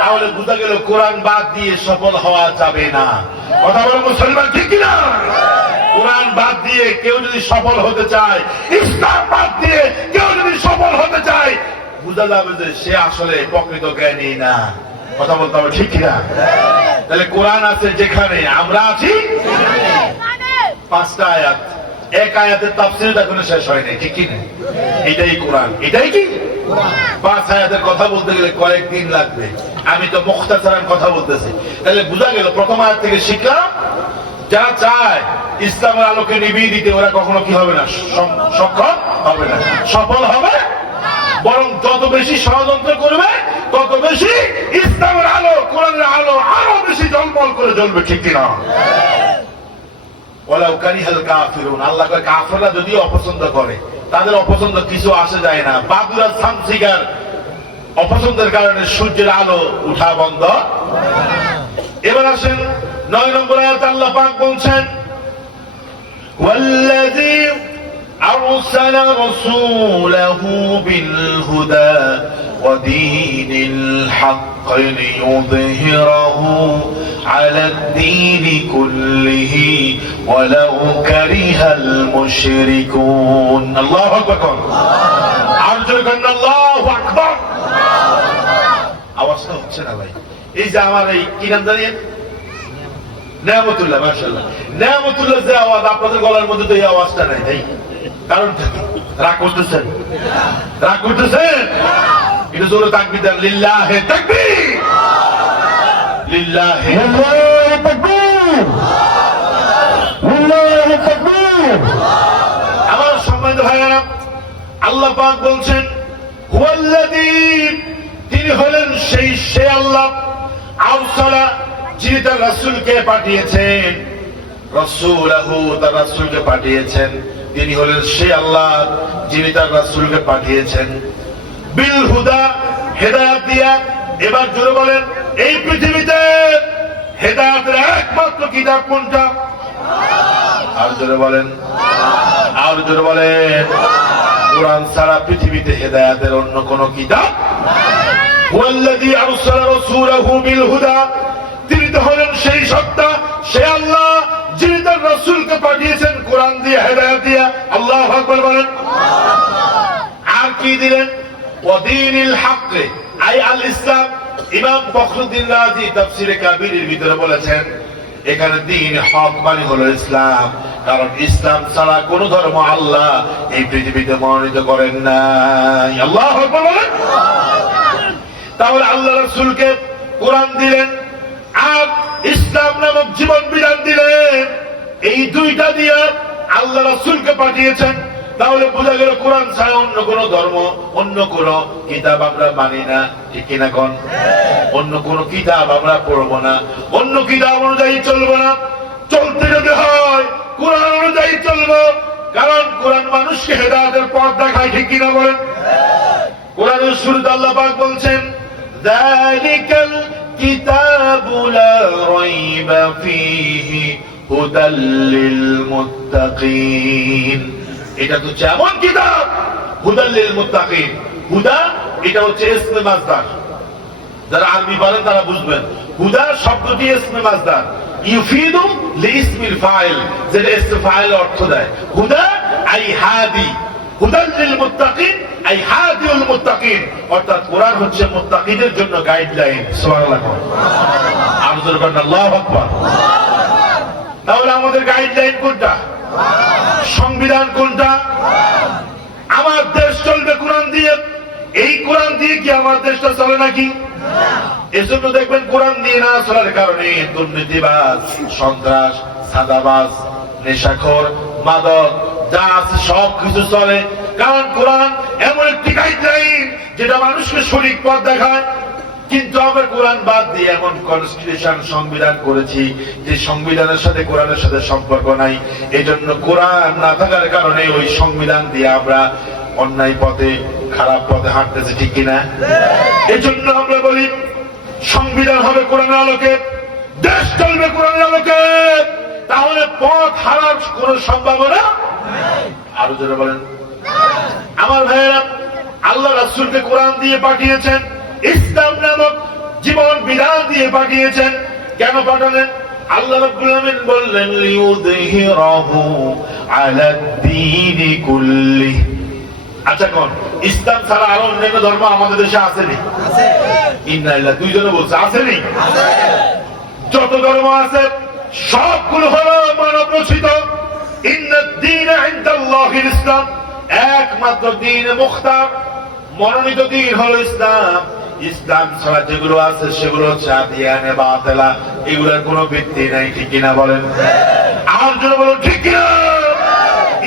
তাহলে বোঝা গেল কোরআন বাদ দিয়ে সফল হওয়া যাবে না। কথা বলো মুসলমান, ঠিক কিনা? কোরআন বাদ দিয়ে কেউ যদি সফল হতে চায়, ইসলাম বাদ দিয়ে কেউ যদি সফল হতে চায়, বোঝা যাবে যে সে আসলে প্রকৃত জ্ঞানী না। কথা বলতে হবে, ঠিক কিনা? তাহলে কোরআন আছে যেখানে, আমরা আছি পাঁচটা আয়াত, এক আয়াতের তাফসীর এখনো শেষ হয়নি, ঠিক কিনা? এটাই কোরআন, এটাই কি পাঁচ আয়াতের কথা বলতে গেলে কয়েকদিন লাগবে। আমি তো মুখতাসারান কথা বলতেছি। তাহলে বোঝা গেল প্রথম আয়াত থেকে শিখলাম, যারা চায় ইসলামের আলোকে নিভিয়ে দিতে, ওরা কখনো কি হবে না? সক্ষম হবে না, সফল হবে। বরং যত বেশি ষড়যন্ত্র করবে তত বেশি ইসলামের আলো, কোরআনের আলো আরো বেশি ঝলমল করে জ্বলবে, ঠিক কিনা? ওয়ালাউ কারিহাল কাফিরুন, আল্লাহ কয় কাফেররা যদিও অপছন্দ করে, তাদের অপছন্দ কিছু আসে যায় না। বাদুরা সামসিগার অপছন্দের কারণে সূর্যের আলো উঠা বন্ধ। এবার আসেন 9 নম্বর আয়াতে আল্লাহ পাক বলছেন, ওয়াল্লাযী আরসালা রাসূলাহু বিল হুদা ওয়া দীনিল হক লিইয়ুযহিরাহু আলাদ দীনি কুল্লিহি ওয়ালাউ কারিহাল মুশরিকুন। আল্লাহু আকবার। আর জোরে বলেন আল্লাহু আকবার। আওয়াজটা হচ্ছে না ভাই। এই যে আমার এই কি নাম জানেন? নেয়ামতুল্লাহ, মাশাআল্লাহ। নেয়ামতুল্লাহ যে আওয়াজ, আপনাদের গলার মধ্যে তো এই আওয়াজটা নাই, তাই? কারণ রাগ করতেছেন, রাগ করতেছেন। এটা জোরে তাকবীর দেন, লিল্লাহি তাকবীর, লিল্লাহি তাকবীর, লিল্লাহি তাকবীর। আমার সম্মানিত ভাইয়েরা, আল্লাহ পাক বলছেন, হুয়াল্লাযী, তিনি হলেন সে আল্লাহ, আরসালা, যিনি তার রাসূলকে পাঠিয়েছেন, রাসূলাহু, তার রাসূলকে পাঠিয়েছেন। তিনি হলেন সে আল্লাহ যিনি তার রাসূলকে পাঠিয়েছেন, বিল হুদা, হেদায়েত দিয়া। এবার জোরে বলেন, এই পৃথিবীতে হেদায়েতের একমাত্র কিতাব কোনটা? আর জোরে বলেন, আর জোরে বলেন। কোরআন ছাড়া পৃথিবীতে হেদায়েতের অন্য কোন কিতাব? ওয়াল্লাযী আরসালা রাসূলাহু বিল হুদা, তিনি তো হলেন সেই সত্তা, সে আল্লাহ যিনি তার রাসূলকে পাঠিয়েছেন কোরআন দিয়ে, হেদায়েত দিয়া। আল্লাহু আকবার বলেন। আর কি দিলেন? ওয়া দীনিল হক, আই আল ইসলাম। ইমাম ফখরুদ্দিন রাজি তাফসীরে কাবীরের ভিতরে বলেছেন, এখানে দ্বীন হক মানে হলো ইসলাম, কারণ ইসলাম ছাড়া কোন ধর্ম আল্লাহ এই পৃথিবীতে মনোনীত করেন নাই। আল্লাহু আকবার বলেন। তাহলে আল্লাহ রাসূলকে কোরআন দিলেন আর ইসলাম নামক জীবন বিধান দিলেন, এই দুইটা দিয়ে আল্লাহ রাসূলকে পাঠিয়েছেন। তাহলে বোঝা গেল কোরআন ছাড়া অন্য কোন ধর্ম, অন্য কোন কিতাব আমরা মানি না, ঠিক কিনা কোন? অন্য কোন কিতাব আমরা পড়বো না, অন্য কিতাব অনুযায়ী চলবো না। চলতে যদি হয় কোরআন অনুযায়ী চলবো, কারণ কোরআন মানুষকে হেদায়েতের পথ দেখায়, ঠিক কিনা বলেন? কোরআনের শুরুতে আল্লাহ পাক বলছেন যালিকাল কিতাবু লা রাইবা ফীহি হুদাল লিল মুত্তাকিন। এটা তো যেমন কিতাব হুদাল লিল মুত্তাকিন। হুদা এটা হচ্ছে ইসমে মাসদার, যারা আরবি বলেন তারা বুঝবেন। হুদা শব্দটি ইসমে মাসদার, ইউফিদু লিইসমিল ফাইল, যেটা ইসমে ফাইল অর্থ দেয়। হুদা আই হাদি, হুদাল লিল মুত্তাকিন আই হাদিউল মুত্তাকিন, অর্থাৎ কোরআন হচ্ছে মুত্তাকিদের জন্য গাইডলাইন। সুবহানাল্লাহ, আর জোরে বলেন আল্লাহু আকবার। তাহলে আমাদের গাইডলাইন কোনটা? সংবিধান কোনটা? আমার দেশ চলবে কোরআন দিয়ে। এই কোরআন দিয়ে কি আমার দেশটা চলে নাকি? এজন্য দেখবেন কোরআন দিয়ে না চলার কারণে দুর্নীতিবাজ, সন্ত্রাস, সাদাবাজ, নেশাখোর, মাদক যা আছে সব কিছু চলে। কারণ কোরআন এমন একটি গাইডলাইন যেটা মানুষকে সঠিক পথ দেখায়। কিন্তু আমরা কোরআন বাদ দিয়ে এমন কনস্টিটিউশন, সংবিধান করেছি যে সংবিধানের সাথে কোরআনের সাথে সম্পর্ক নাই। এজন্য কোরআন না থাকার কারণে ওই সংবিধান দিয়ে আমরা অন্যায় পথে, খারাপ পথে হাঁটতেছি, ঠিক কিনা? এজন্য আমরা বলি সংবিধান হবে কোরআনের আলোকে, দেশ চলবে কোরআনের আলোকে, তাহলে পথ হারার কোন সম্ভাবনা আরো জোরে বলেন। আমার ভাইয়েরা, আল্লাহ রাসূলকে কোরআন দিয়ে পাঠিয়েছেন, ইসলাম নামক জীবন বিধান দিয়ে পাঠিয়েছেন। কেন পাঠালেন? আল্লাহ রাব্বুল আলামিন বললেন লিউযহিরাহু আলাদ-দীনি কুল্লি। আচ্ছা কোন ইসলাম ছাড়া আরো অন্যান্য ধর্ম আমাদের দেশে আসেনি? আছে। ইন্নালিল্লাহ, দুইজনে বলছে আসেনি? আছে। যত ধর্ম আছে সবগুলো হলো মানব রচিত। ইন্নাদ-দীনা ইনদাল্লাহিল ইসলাম, একমাত্র দ্বীন মুখতার, মনোনীত দ্বীন হলো ইসলাম। ইসলাম ছাড়া যেগুলো আছে সেগুলো হচ্ছে আদিয়ানে বাতিলা, এগুলোর কোনো ভিত্তি নাই, ঠিক কিনা বলেন? আর জন্য বলুন ঠিক কিনা?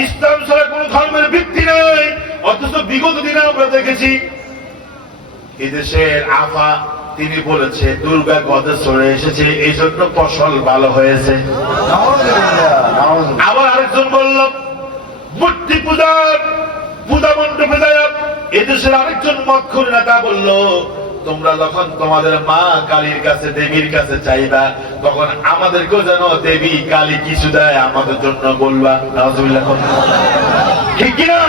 ইসলাম ছাড়া কোনো ধর্মের ভিত্তি নাই। অথচ বিগত দিনে আমরা দেখেছি এদেশের আফা তিনি বলেছে দুর্গা গদে চলে এসেছে, এই জন্য ফসল ভালো হয়েছে। আবার আরেকজন বলল মূর্তি পূজার পূজা মণ্ডপে যায়। এদেশের আরেকজন মক্ষুর নেতা বলল তোমরা যখন তোমাদের মা কালীর কাছে, দেবীর কাছে চাইবা, তখন আমাদেরকেও যেন দেবী কালী কিছু দেয়, আমাদের জন্য বলবা। নাউজুবিল্লাহ, ঠিক কিনা?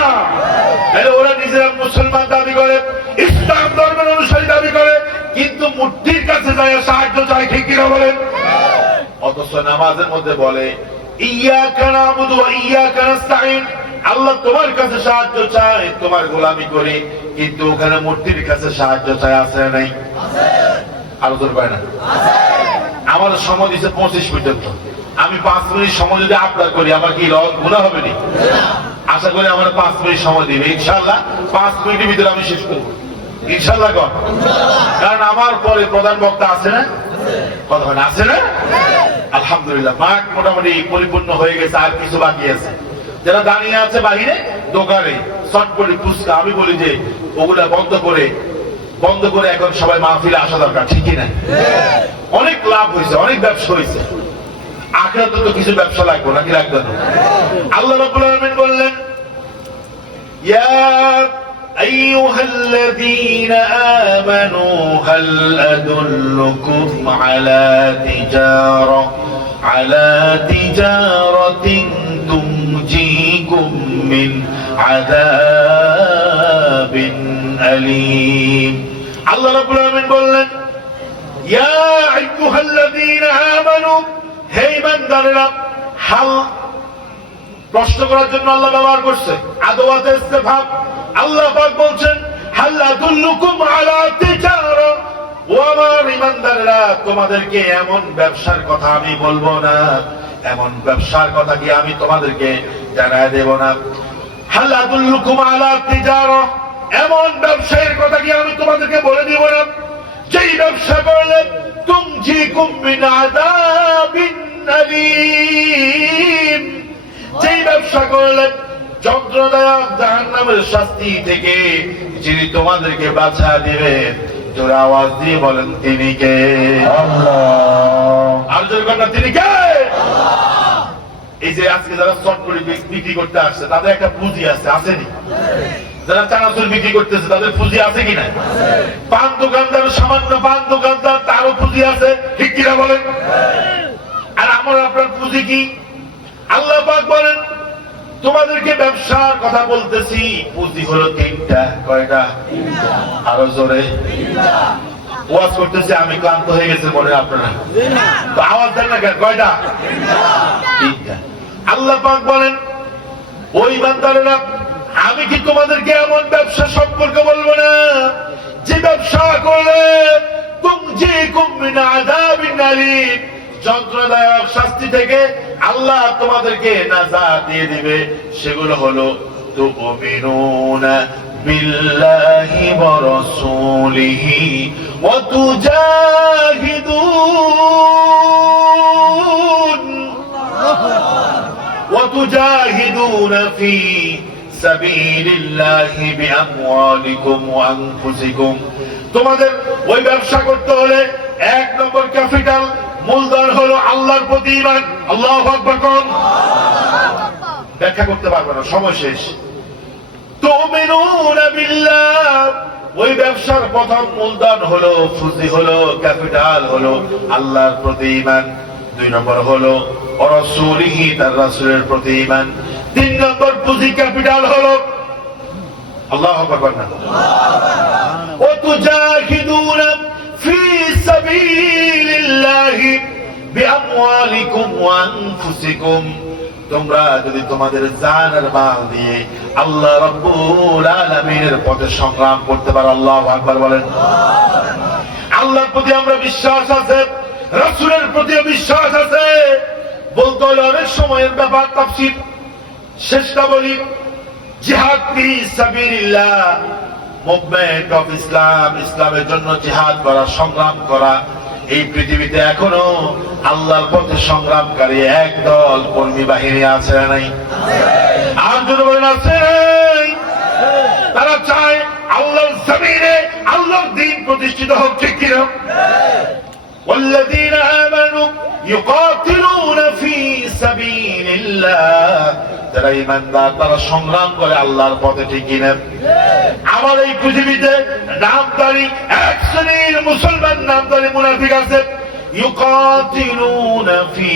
ওরা নিজেরা মুসলমান দাবি করে, ইসলাম ধর্মের অনুসারী দাবি করে, কিন্তু মূর্তির কাছে যায় সাহায্য চায়, ঠিক কিনা বলেন? অথচ নামাজের মধ্যে বলে ইয়্যাকা না'বুদু ওয়া ইয়্যাকা নাস্তাঈন, আল্লাহ তোমার কাছে সাহায্য চাই, তোমার গোলামি করি, কিন্তু ওখানে মূর্তির কাছে সাহায্য চাই। আছে না নাই? আলোচনা করে না। আমার সময় দিচ্ছে 25 মিনিট, আমি 5 মিনিট সময় যদি আপনার করি আমার কি গুনাহ হবে না? আশা করি আমার 5 মিনিট সময় দিবে ইনশাআল্লাহ। 5 মিনিটের ভিতরে আমি শেষ করবো ইনশাআল্লাহ। কারণ আমার পরে প্রধান বক্তা আছে না? কথা হয় না? আছে না? আলহামদুলিল্লাহ, মাঠ মোটামুটি পরিপূর্ণ হয়ে গেছে, আর কিছু বাকি আছে। যারা দাঁড়িয়ে আছে বাহিরে দোকানে চটপটি ফুচকা, আমি বলি যে ওগুলা বন্ধ করে এখন সবাই মাহফিলে আসা দরকার, ঠিকই না? অনেক লাভ হয়েছে, অনেক ব্যবসা হয়েছে। আখিরাতে তো কিছু ব্যবসা লাগবে নাকি লাগবে না? আল্লাহ রাব্বুল আলামিন বললেন ইয়া আইয়ুহাল্লাযীনা আমানু হাল আদুল্লুকুম আলা তিজারাতিন তুনজিকুম মিন আযাবিন আলীম। আল্লাহ রাব্বুল আলামিন বললেন ইয়া আইয়ুহাল্লাযীনা আমানু, হে ঈমানদারেরা। হাল প্রশ্ন করার জন্য আল্লাহ ব্যবহার করছে, আদওয়াতে ইস্তিফহাম। আল্লাহ পাক বলছেন হাল আদুল্লুকুম আলা তিজারা, ও আমার ইমানদাররা, তোমাদেরকে এমন ব্যবসার কথা আমি বলবো না, এমন ব্যবসার কথা কি আমি তোমাদেরকে জানায় দেব না? হাল আদুল্লুকুম আলা তিজারা, এমন ব্যবসায়ের কথা কি আমি তোমাদেরকে বলে দিব না যেই ব্যবসা করলে তুমজিকুম মিন আযাবিন আলীম, যেই ব্যবসা করলে যন্ত্রদায়ক জাহান্নামের শাস্তি থেকে যিনি তোমাদেরকে বাঁচা দিবেন, জোরে আওয়াজ দিয়ে বলেন তিনি কে? আল্লাহ। আর জোরে বলেন তিনি কে? এই যে আজকে যারা চটপটি বিক্রি করতে আসছে তাদের একটা পুঁজি আছে, আসেনি? যারা চানাচুর বিক্রি করতেছে তাদের পুঁজি আছে কিনা? পান দোকানদার, সামান্য পান দোকানদার, তারও পুঁজি আছে, ঠিক কিনা বলেন? আর আমার আপনার পুঁজি কি? আল্লাহ পাক বলেন তোমাদেরকে ব্যবসার কথা বলতেছি, পুঁজি হলো তিনটা। কয়টা? আরো জোরে। ওয়াজ করতেছি আমি, ক্লান্ত হয়ে গেছে মনে আপনারা, তো আওয়াজ দেন না কেন? কয়টা? তিনটা। আল্লাহ পাক বলেন ওই বান্দারেরা, আমি কি তোমাদেরকে এমন ব্যবসা সম্পর্কে বলবো না যে ব্যবসা করলে তুমজিকুম মিন আযাবিন আলীম, যন্ত্রদায়ক শাস্তি থেকে আল্লাহ তোমাদেরকে নাজাত দিয়ে দিবে। সেগুলো হলো তুমিনুনা বিল্লাহি ওয়া রাসূলিহি ওয়া তুজাহিদুন ফি সাবিলিল্লাহি বিআমওয়ালিকুম ওয়া আনফুসিকুম। তোমাদের ওই ব্যবসা করতে হলে এক নম্বর ক্যাপিটাল, মূলধন হলো আল্লাহর প্রতি ঈমান। আল্লাহু আকবার কোন? ব্যাখ্যা করতে পারবো না, সময় শেষ। তুমিনুনা বিল্লাহ, ওই ব্যবসার প্রথম মূলধন হলো, পুঁজি হলো, ক্যাপিটাল হলো আল্লাহর প্রতি ঈমান। দুই নম্বর হলো রাসূলিহি, তার রাসূলের প্রতি ঈমান। তিন নম্বর পুঁজি ক্যাপিটাল হলো আল্লাহু আকবার না, ওয়া তুজাহিদুনা ফি সাবিলিল্লাহি বিআমওয়ালিকুম ওয়া আনফুসিকুম। তোমরা যদি তোমাদের জান আর মাল দিয়ে আল্লাহ রাব্বুল আলামিনের পথে সংগ্রাম করতে পারো, আল্লাহু আকবার বলেন। আল্লাহর প্রতি আমরা বিশ্বাস আছে, রাসূলের প্রতিও বিশ্বাস আছে। বলতে হলে অনেক সময়ের ব্যাপার, তাফসীর শেষটা বলি। জিহাদ ফি সাবিলিল্লাহ, মুভমেন্ট অফ ইসলাম, ইসলামের জন্য জিহাদ করা, সংগ্রাম করা। এই পৃথিবীতে এখনো আল্লাহর পথে সংগ্রামকারী একদল কর্মী বাহিনী আছে না নাই? আর যদি বলেন আছে নাই? তারা চায় আল্লাহর জমিনে আল্লাহর দ্বীন প্রতিষ্ঠিত হোক, ঠিক কিনা? والذين آمنوا يقاتلون في سبيل الله, যারা ঈমানদার তারা সংগ্রাম করে আল্লাহর পথে, ঠিক কিনা? আমার এই পৃথিবীতে নামদারি এক শ্রেণীর মুসলমান, নামদারি মুনাফিক আছে। ইউকাতিলুনা ফি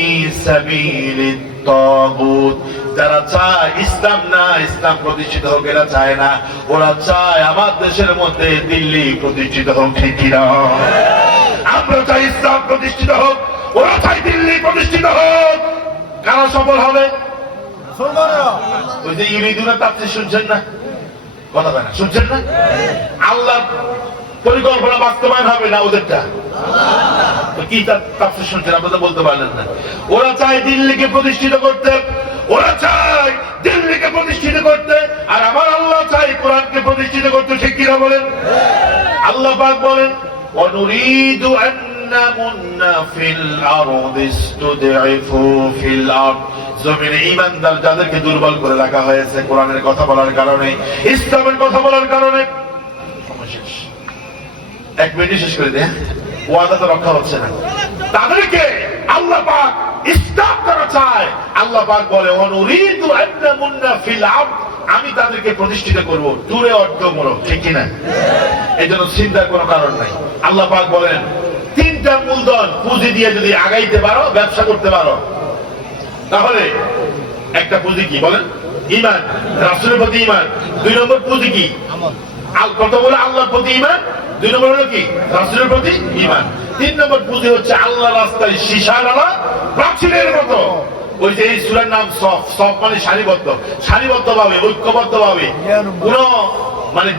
সাবিলিত তাগুত, যারা চায় ইসলাম না, ইসলাম প্রতিষ্ঠিত হোক, এরা চায় না। ওরা চায় আমার দেশের মধ্যে দিল্লি প্রতিষ্ঠিত হোক, ঠিক কিনা? আমরা চাই ইসলাম প্রতিষ্ঠিত হোক, ওরা চাই দিল্লি প্রতিষ্ঠিত হোক। কারা সফল হবে? ওই যে ইউরিদুনা তাফসীর শুনছেন না? কথা বলেন, শুনছেন না? আল্লাহর পরিকল্পনা বাস্তবায়ন হবে না ওদেরটা? তো কি তাফসীর শুনছেন আপনারা বলতে পারলেন না? ওরা চায় দিল্লিকে প্রতিষ্ঠিত করতে, ওরা চায় দিল্লিকে প্রতিষ্ঠিত করতে, আর আমার আল্লাহ চাই কোরআনকে প্রতিষ্ঠিত করতে, ঠিক কিনা বলেন? আল্লাহ পাক বলেন وَنُرِيدُ أَن نَّمُنَّ فِي الْأَرْضِ اسْتُضْعِفُوا فِي الْأَرْضِ। জমিনে ঈমানদার যাদেরকে দুর্বল করে রাখা হয়েছে কোরআনের কথা বলার কারণে, ইসলামের কথা বলার কারণে। এক মিনিট শেষ করে দেয়, ওয়াদা তো রক্ষা হচ্ছে না। তাদেরকে আল্লাহ পাক ইসলাম করা চায়। আল্লাহ পাক বলে ওয়ানুরিদু আন নামুন্না ফিল আরদ, আমি তাদেরকে প্রতিষ্ঠিত করব দূরে অর্থমূলক, ঠিক কিনা? এই জন্য চিন্তার কোনো কারণ নাই। আল্লাহ পাক বলেন তিনটা মূলধন পুঁজি দিয়ে যদি আগাইতে পারো, ব্যবসা করতে পারো, তাহলে একটা পুঁজি কি বলেন? ঈমান, রাসূলের প্রতি ঈমান। দুই নম্বর পুঁজি কি? প্রথম হলো আল্লাহর প্রতি ঈমান, দুই নম্বর হলো কি? রাসূলের প্রতি ঈমান। তিন নম্বর পুঁজি হচ্ছে আল্লাহ রাস্তায় সীসাওয়ালা প্রাচীরের মতো। ওই যে এই সূরার নাম সফ, সফ মানে সারিবদ্ধ, সারিবদ্ধভাবে, ঐক্যবদ্ধভাবে, কোন মানে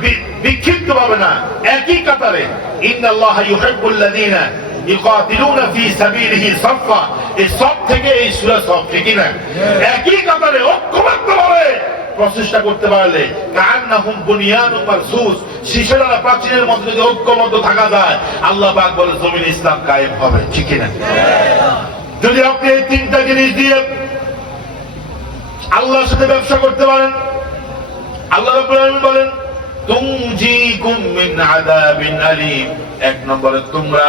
বিক্ষিপ্ত ভাবে না, একই কাতারে ইন্নাল্লাহা ইউহিব্বুল্লাযীনা ইউকাতিলুনা ফি সাবিলিহি সাফফা। এই সফ থেকে এই সূরা সফ, ঠিক না? একই কাতারে ঐক্যবদ্ধভাবে প্রচেষ্টা করতে পারলে কান্নাহুম বুনিয়ানুম মারসুস, শিশিরালা প্রাচীরের মধ্যে যদি ঐক্যবদ্ধ থাকা যায়, আল্লাহ পাক বলে জমিন ইসলাম কায়েম হবে, ঠিক না? যদি আপনি এই তিনটা জিনিস দিয়ে আল্লাহর সাথে ব্যবসা করতে পারেন, আল্লাহ রাব্বুল আলামিন বলেন তুনজিকুম মিন আযাবিন আলীম, এক নম্বরে তোমরা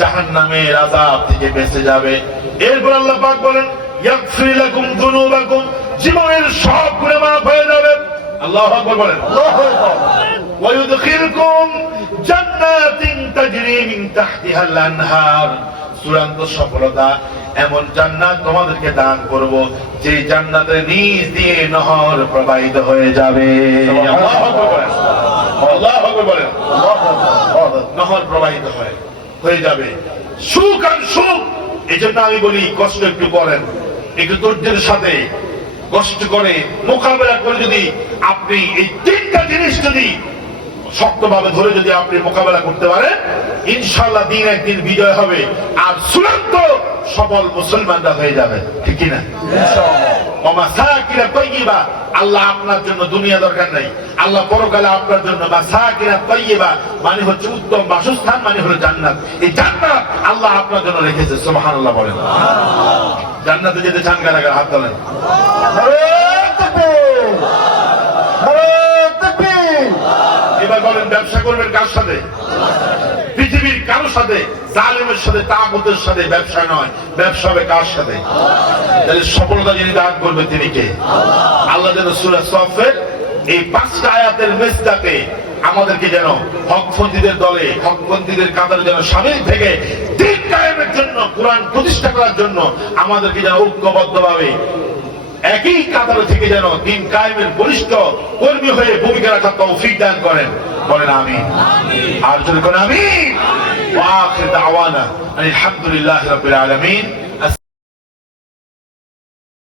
জাহান্নামের আযাব থেকে বেঁচে যাবে। এরপর আল্লাহ পাক বলেন ইয়াগফির লাকুম যুনুবাকুম, জীবনের সব গুনাহ মাফ হয়ে যাবে। আল্লাহু আকবার বলেন। আল্লাহু আকবার। ওয়া ইউদখিলকুম জান্নাতিন তাজরি মিন তাহতিহাল আনহার, চূড়ান্ত সফলতা, এমন জান্নাত তোমাদেরকে দান করব যে জান্নাতের নিচ দিয়ে নহর প্রবাহিত হয়ে যাবে। আল্লাহু আকবার বলেন। আল্লাহু আকবার বলেন। নহর প্রবাহিত হয়ে যাবে, সুখ আর সুখ। এই জন্য আমি বলি কষ্ট একটু করেন, একটু ধৈর্যের সাথে কষ্ট করে মোকাবেলা করে যদি আপনি এই তিনটা জিনিস যদি শক্তভাবে ধরে যদি আপনি মোকাবেলা করতে পারেন, ইনশাআল্লাহ দিন একদিন বিজয় হবে আর চূড়ান্ত সফল মুসলমানরা হয়ে যাবে, ঠিক কিনা? মাসাকিনা তাইয়্যিবা, আল্লাহ আপনার জন্য দুনিয়া দরকার নাই, আল্লাহ পরকালে আপনার জন্য মাসাকিনা তাইয়্যিবা মানে হচ্ছে উত্তম বাসস্থান, মানে হলো জান্নাত। এই জান্নাত আল্লাহ আপনার জন্য রেখেছে, সুবহানাল্লাহ বলেন। জান্নাতে যেতে চান কারা কারা? হাত তোলেন। এবার বলেন ব্যবসা করবেন কার সাথে? পৃথিবীর কারো সাথে, জালেমের সাথে, তাগুতের সাথে ব্যবসা নয়, ব্যবসা হবে কার সাথে? তাহলে সফলতা যিনি দান করবে তিনি কে? আল্লাহ যেন সূরা সফের এই 5টা আয়াতের মেসদাকে আমাদেরকে যেন হকপন্থীদের দলে, হকপন্থীদের কাতারে যেন শামিল থেকে দিন কায়েমের জন্য, কোরআন প্রতিষ্ঠা করার জন্য আমাদেরকে যেন ঐক্যবদ্ধভাবে একই কাতারে থেকে যেন দিন কায়েমের বলিষ্ঠ কর্মী হয়ে ভূমিকা রাখার তৌফিক দান করেন। বলেন আমিন। আর যদি কোন আমিন। ওয়া আখির দাওয়ানা আলহামদুলিল্লাহি রাব্বিল আলামিন।